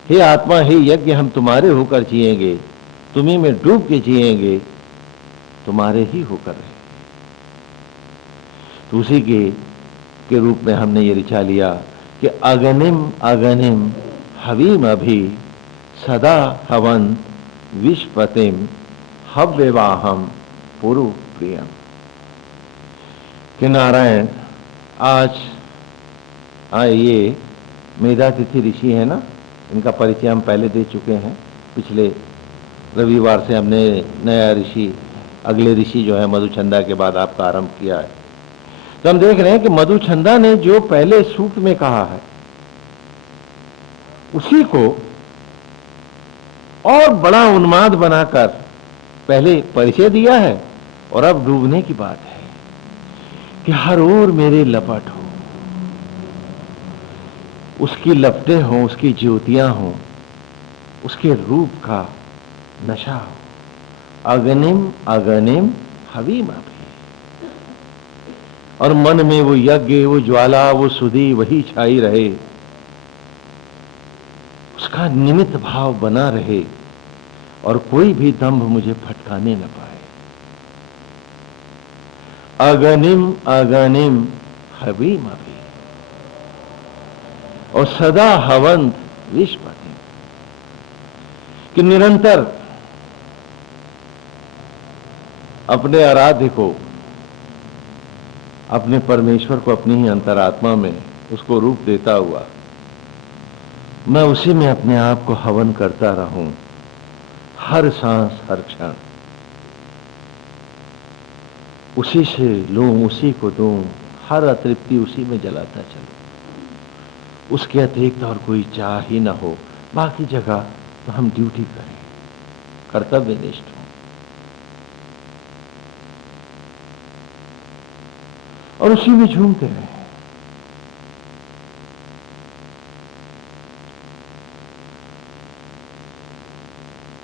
हे आत्मा हे यज्ञ, हम तुम्हारे होकर जिएंगे, तुम्ही में डूब के जिएंगे, तुम्हारे ही होकर रहे। तो उसी के रूप में हमने ये ऋचा लिया कि अगनिम अगनिम हवीम अभि सदा हवन विश्वपतिम हव्यवाहम पुरु प्रियम। कि नारायण आज ये मेधातिथि ऋषि है ना, इनका परिचय हम पहले दे चुके हैं। पिछले रविवार से हमने नया ऋषि, अगले ऋषि जो है मधुचंदा के बाद आपका आरंभ किया है। तो हम देख रहे हैं कि मधुचंदा ने जो पहले सूक्त में कहा है उसी को और बड़ा उन्माद बनाकर पहले परिचय दिया है, और अब डूबने की बात है कि हर ओर मेरे लपट हो, उसकी लपटें हों, उसकी ज्योतियां हों, उसके रूप का नशा हो। अगनिम अगनिम हवीम अभी, और मन में वो यज्ञ, वो ज्वाला, वो सुधि वही छाई रहे, उसका निमित्त भाव बना रहे, और कोई भी दंभ मुझे फटकाने न पाए। अगनिम अगनिम हवीम अभी, और सदा हवंत विश्वपति, कि निरंतर अपने आराध्य को, अपने परमेश्वर को अपनी ही अंतरात्मा में उसको रूप देता हुआ मैं उसी में अपने आप को हवन करता रहूं, हर सांस हर क्षण उसी से लूं, उसी को दूं, हर अतृप्ति उसी में जलाता चलूं, उसके अतिरिक्त और कोई चाह ही ना हो। बाकी जगह तो हम ड्यूटी करें, कर्तव्यनिष्ठ हो, और उसी में झूमते रहें।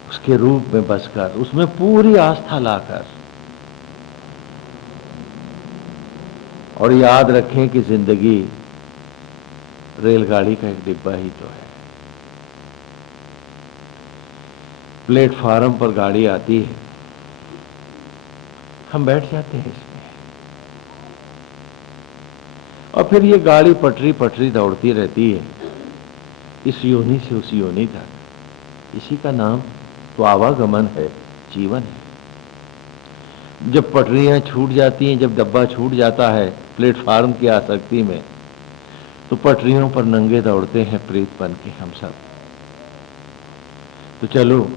उसके रूप में बसकर, उसमें पूरी आस्था लाकर, और याद रखें कि जिंदगी रेलगाड़ी का एक डिब्बा ही तो है। प्लेटफार्म पर गाड़ी आती है, हम बैठ जाते हैं इसमें, और फिर ये गाड़ी पटरी पटरी दौड़ती रहती है, इस योनि से उस योनि तक। इसी का नाम तो आवागमन है, जीवन है। जब पटरियां छूट जाती हैं, जब डब्बा छूट जाता है प्लेटफार्म की आसक्ति में, तो पटरियों पर नंगे दौड़ते हैं प्रेत बन के हम सब। तो चलो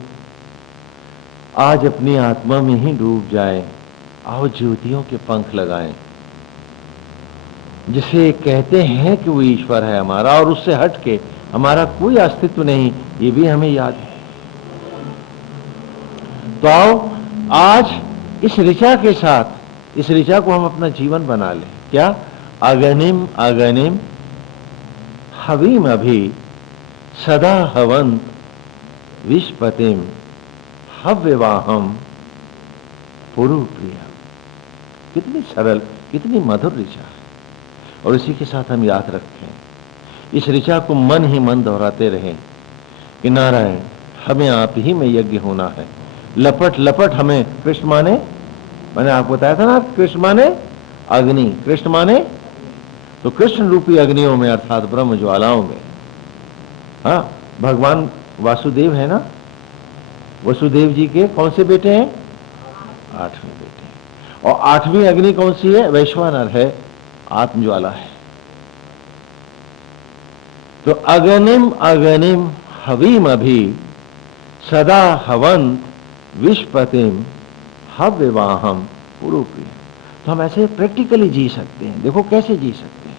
आज अपनी आत्मा में ही डूब जाएं, आओ ज्योतियों के पंख लगाएं, जिसे कहते हैं कि वो ईश्वर है हमारा, और उससे हट के हमारा कोई अस्तित्व नहीं, ये भी हमें याद है। तो आओ आज इस ऋचा के साथ, इस ऋचा को हम अपना जीवन बना लें। क्या? अगनिम अगनिम हवीम अभी, सदा हवंत विश्वपतिम हव्यवाहम पुरु प्रियम। कितनी सरल, कितनी मधुर ऋचा है। और इसी के साथ हम याद रखें, इस ऋचा को मन ही मन दोहराते रहें कि नारायण हमें आप ही में यज्ञ होना है। लपट लपट हमें, कृष्ण माने, मैंने आपको बताया था ना, कृष्ण माने अग्नि, कृष्ण माने तो कृष्ण रूपी अग्नियों में, अर्थात ब्रह्म ज्वालाओं में। हाँ, भगवान वासुदेव है ना, वसुदेव जी के कौन से बेटे हैं? 8वें बेटे। और 8वीं अग्नि कौन सी है? वैश्वानर है, आत्मज्वाला है। तो अगनिम अगनिम हवीम अभी, सदा हवंत विश्वपतिम हव्यवाहम पुरु प्रियम। तो हम ऐसे प्रैक्टिकली जी सकते हैं। देखो कैसे जी सकते हैं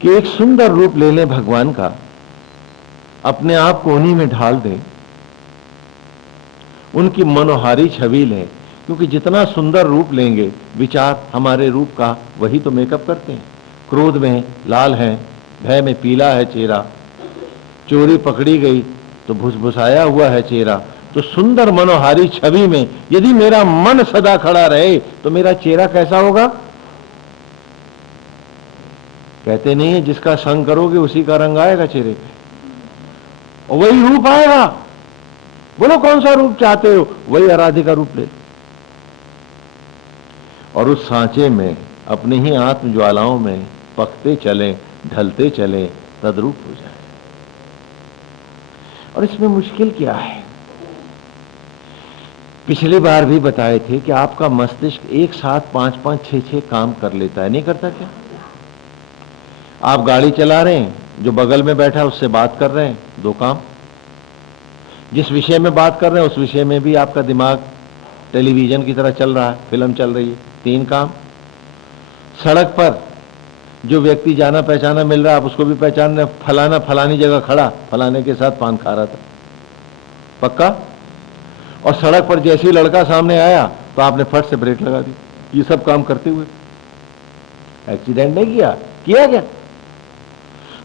कि एक सुंदर रूप ले लें भगवान का, अपने आप को उन्हीं में ढाल दें, उनकी मनोहारी छवि लें, क्योंकि जितना सुंदर रूप लेंगे विचार हमारे रूप का वही तो मेकअप करते हैं। क्रोध में लाल है, भय में पीला है चेहरा, चोरी पकड़ी गई तो भुसभुसाया हुआ है चेहरा। तो सुंदर मनोहारी छवि में यदि मेरा मन सदा खड़ा रहे तो मेरा चेहरा कैसा होगा? कहते नहीं है जिसका संग करोगे उसी का रंग आएगा चेहरे पे, और वही रूप आएगा। बोलो कौन सा रूप चाहते हो? वही आराध्य का रूप ले, और उस सांचे में अपनी ही आत्म ज्वालाओं में पकते चलें, ढलते चलें, तद्रूप हो जाए। और इसमें मुश्किल क्या है पिछली बार भी बताए थे कि आपका मस्तिष्क एक साथ 5-5, 6-6 काम कर लेता है, नहीं करता क्या? आप गाड़ी चला रहे हैं, जो बगल में बैठा है उससे बात कर रहे हैं, 2 काम। जिस विषय में बात कर रहे हैं उस विषय में भी आपका दिमाग टेलीविजन की तरह चल रहा है, फिल्म चल रही है, 3 काम। सड़क पर जो व्यक्ति जाना पहचाना मिल रहा है, आप उसको भी पहचान रहे, फलाना फलानी जगह खड़ा, फलाने के साथ पान खा रहा था, पक्का। और सड़क पर जैसे ही लड़का सामने आया तो आपने फट से ब्रेक लगा दी। ये सब काम करते हुए एक्सीडेंट नहीं किया, किया क्या?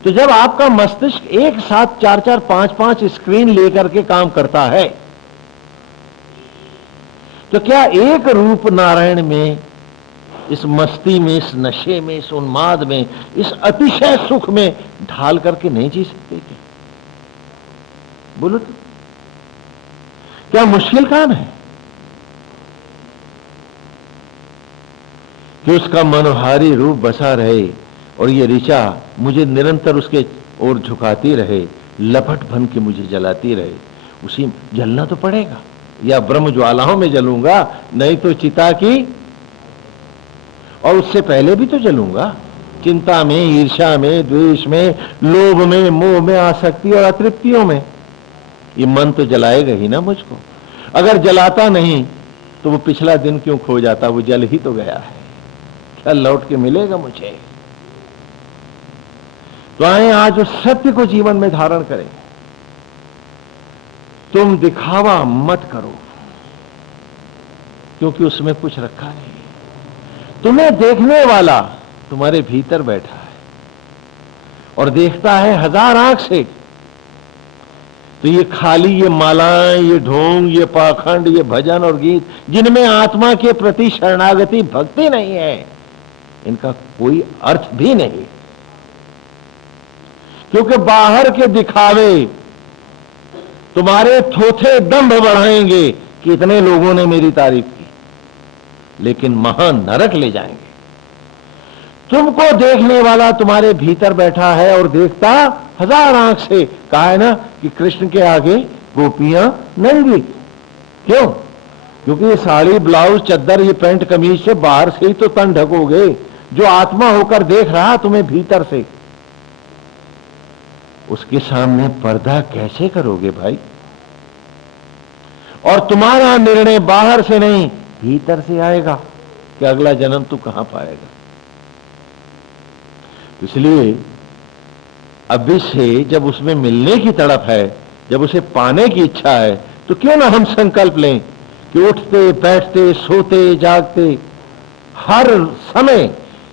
तो जब आपका मस्तिष्क एक साथ 4-4, 5-5 स्क्रीन लेकर के काम करता है, तो क्या एक रूप नारायण में, इस मस्ती में, इस नशे में, इस उन्माद में, इस अतिशय सुख में ढाल करके नहीं जी सकते क्या? बोलो तो, क्या मुश्किल काम है कि उसका मनोहारी रूप बसा रहे और ये ऋचा मुझे निरंतर उसके ओर झुकाती रहे, लपट बन के मुझे जलाती रहे? उसी जलना तो पड़ेगा, या ब्रह्म ज्वालाओं में जलूंगा, नहीं तो चिता की, और उससे पहले भी तो जलूंगा, चिंता में, ईर्ष्या में, द्वेष में, लोभ में, मोह में, आसक्ति और अतृप्तियों में। ये मन तो जलाएगा ही ना मुझको। अगर जलाता नहीं तो वो पिछला दिन क्यों खो जाता? वो जल ही तो गया है, क्या लौट के मिलेगा मुझे? तो आए आज उस सत्य को जीवन में धारण करें। तुम दिखावा मत करो, क्योंकि उसमें कुछ रखा नहीं। तुम्हें देखने वाला तुम्हारे भीतर बैठा है और देखता है 1000 आंख से। तो ये खाली ये मालाएं, ये ढोंग, ये पाखंड, ये भजन और गीत, जिनमें आत्मा के प्रति शरणागति भक्ति नहीं है, इनका कोई अर्थ भी नहीं, क्योंकि बाहर के दिखावे तुम्हारे थोथे दंभ बढ़ाएंगे कि इतने लोगों ने मेरी तारीफ की, लेकिन महान नरक ले जाएंगे। तुमको देखने वाला तुम्हारे भीतर बैठा है और देखता 1000 आंख से। कहा है ना कि कृष्ण के आगे गोपियां नंगी। क्यों? क्योंकि ये साड़ी, ब्लाउज, चद्दर, ये पैंट कमीज से बाहर से ही तो तन ढकोगे, जो आत्मा होकर देख रहा तुम्हें भीतर से, उसके सामने पर्दा कैसे करोगे भाई? और तुम्हारा निर्णय बाहर से नहीं भीतर से आएगा कि अगला जन्म तू कहां पाएगा। इसलिए अभी से जब उसमें मिलने की तड़प है, जब उसे पाने की इच्छा है, तो क्यों ना हम संकल्प लें कि उठते बैठते सोते जागते हर समय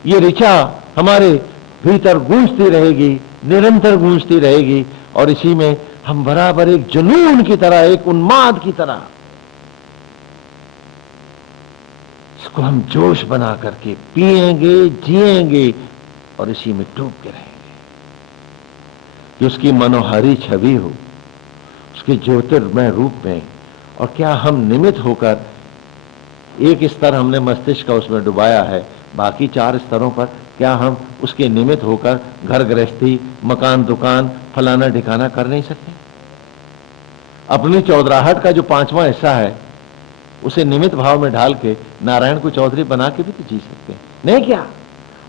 ये ऋचा हमारे भीतर गूंजती रहेगी, निरंतर गूंजती रहेगी, और इसी में हम बराबर एक जुनून की तरह, एक उन्माद की तरह इसको हम जोश बना करके पिएंगे, जिएंगे और इसी में डूब के रहेंगे कि उसकी मनोहारी छवि हो, उसके ज्योतिर्मय रूप में। और क्या हम निमित्त होकर, एक स्तर हमने मस्तिष्क का उसमें डुबाया है, बाकी 4 स्तरों पर क्या हम उसके निमित्त होकर घर गृहस्थी, मकान, दुकान, फलाना ठिकाना कर नहीं सकते? अपनी चौधराहट का जो 5वां हिस्सा है उसे निमित्त भाव में ढाल के नारायण को चौधरी बना के भी तो जी सकते हैं, नहीं क्या?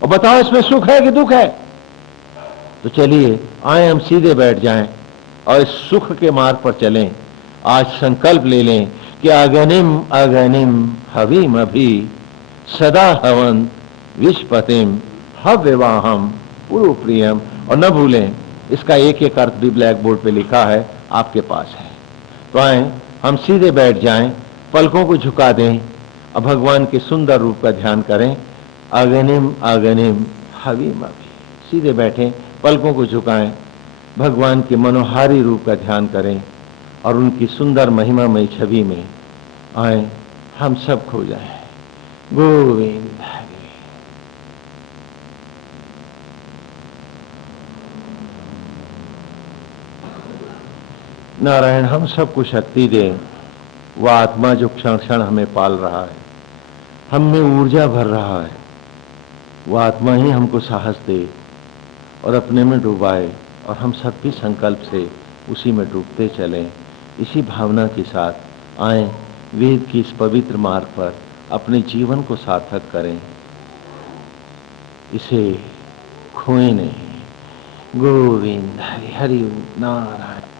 और बताओ इसमें सुख है कि दुख है? तो चलिए आए हम सीधे बैठ जाएं और इस सुख के मार्ग पर चलें। आज संकल्प ले लें कि अगनिम अगनिम हविम अभि सदा हवन विश्वपतिम हव्यवाहम पुरु प्रियम। और न भूलें, इसका एक एक अर्थ भी ब्लैक बोर्ड पे लिखा है, आपके पास है। तो आए हम सीधे बैठ जाएं, पलकों को झुका दें और भगवान के सुंदर रूप का ध्यान करें। अगनिम अगनिम हविम अभि, सीधे बैठें, पलकों को झुकाएं, भगवान के मनोहारी रूप का ध्यान करें और उनकी सुंदर महिमामय छवि में आए हम सब खो जाएं। गोविंद हरे। नारायण हम सबको शक्ति दें, वह आत्मा जो क्षण क्षण हमें पाल रहा है, हम में ऊर्जा भर रहा है, वह आत्मा ही हमको साहस दे और अपने में डुबाए, और हम सब भी संकल्प से उसी में डूबते चलें। इसी भावना के साथ आए वेद की इस पवित्र मार्ग पर अपने जीवन को सार्थक करें, इसे खोए नहीं। गोविंद हरि हरि नारायण।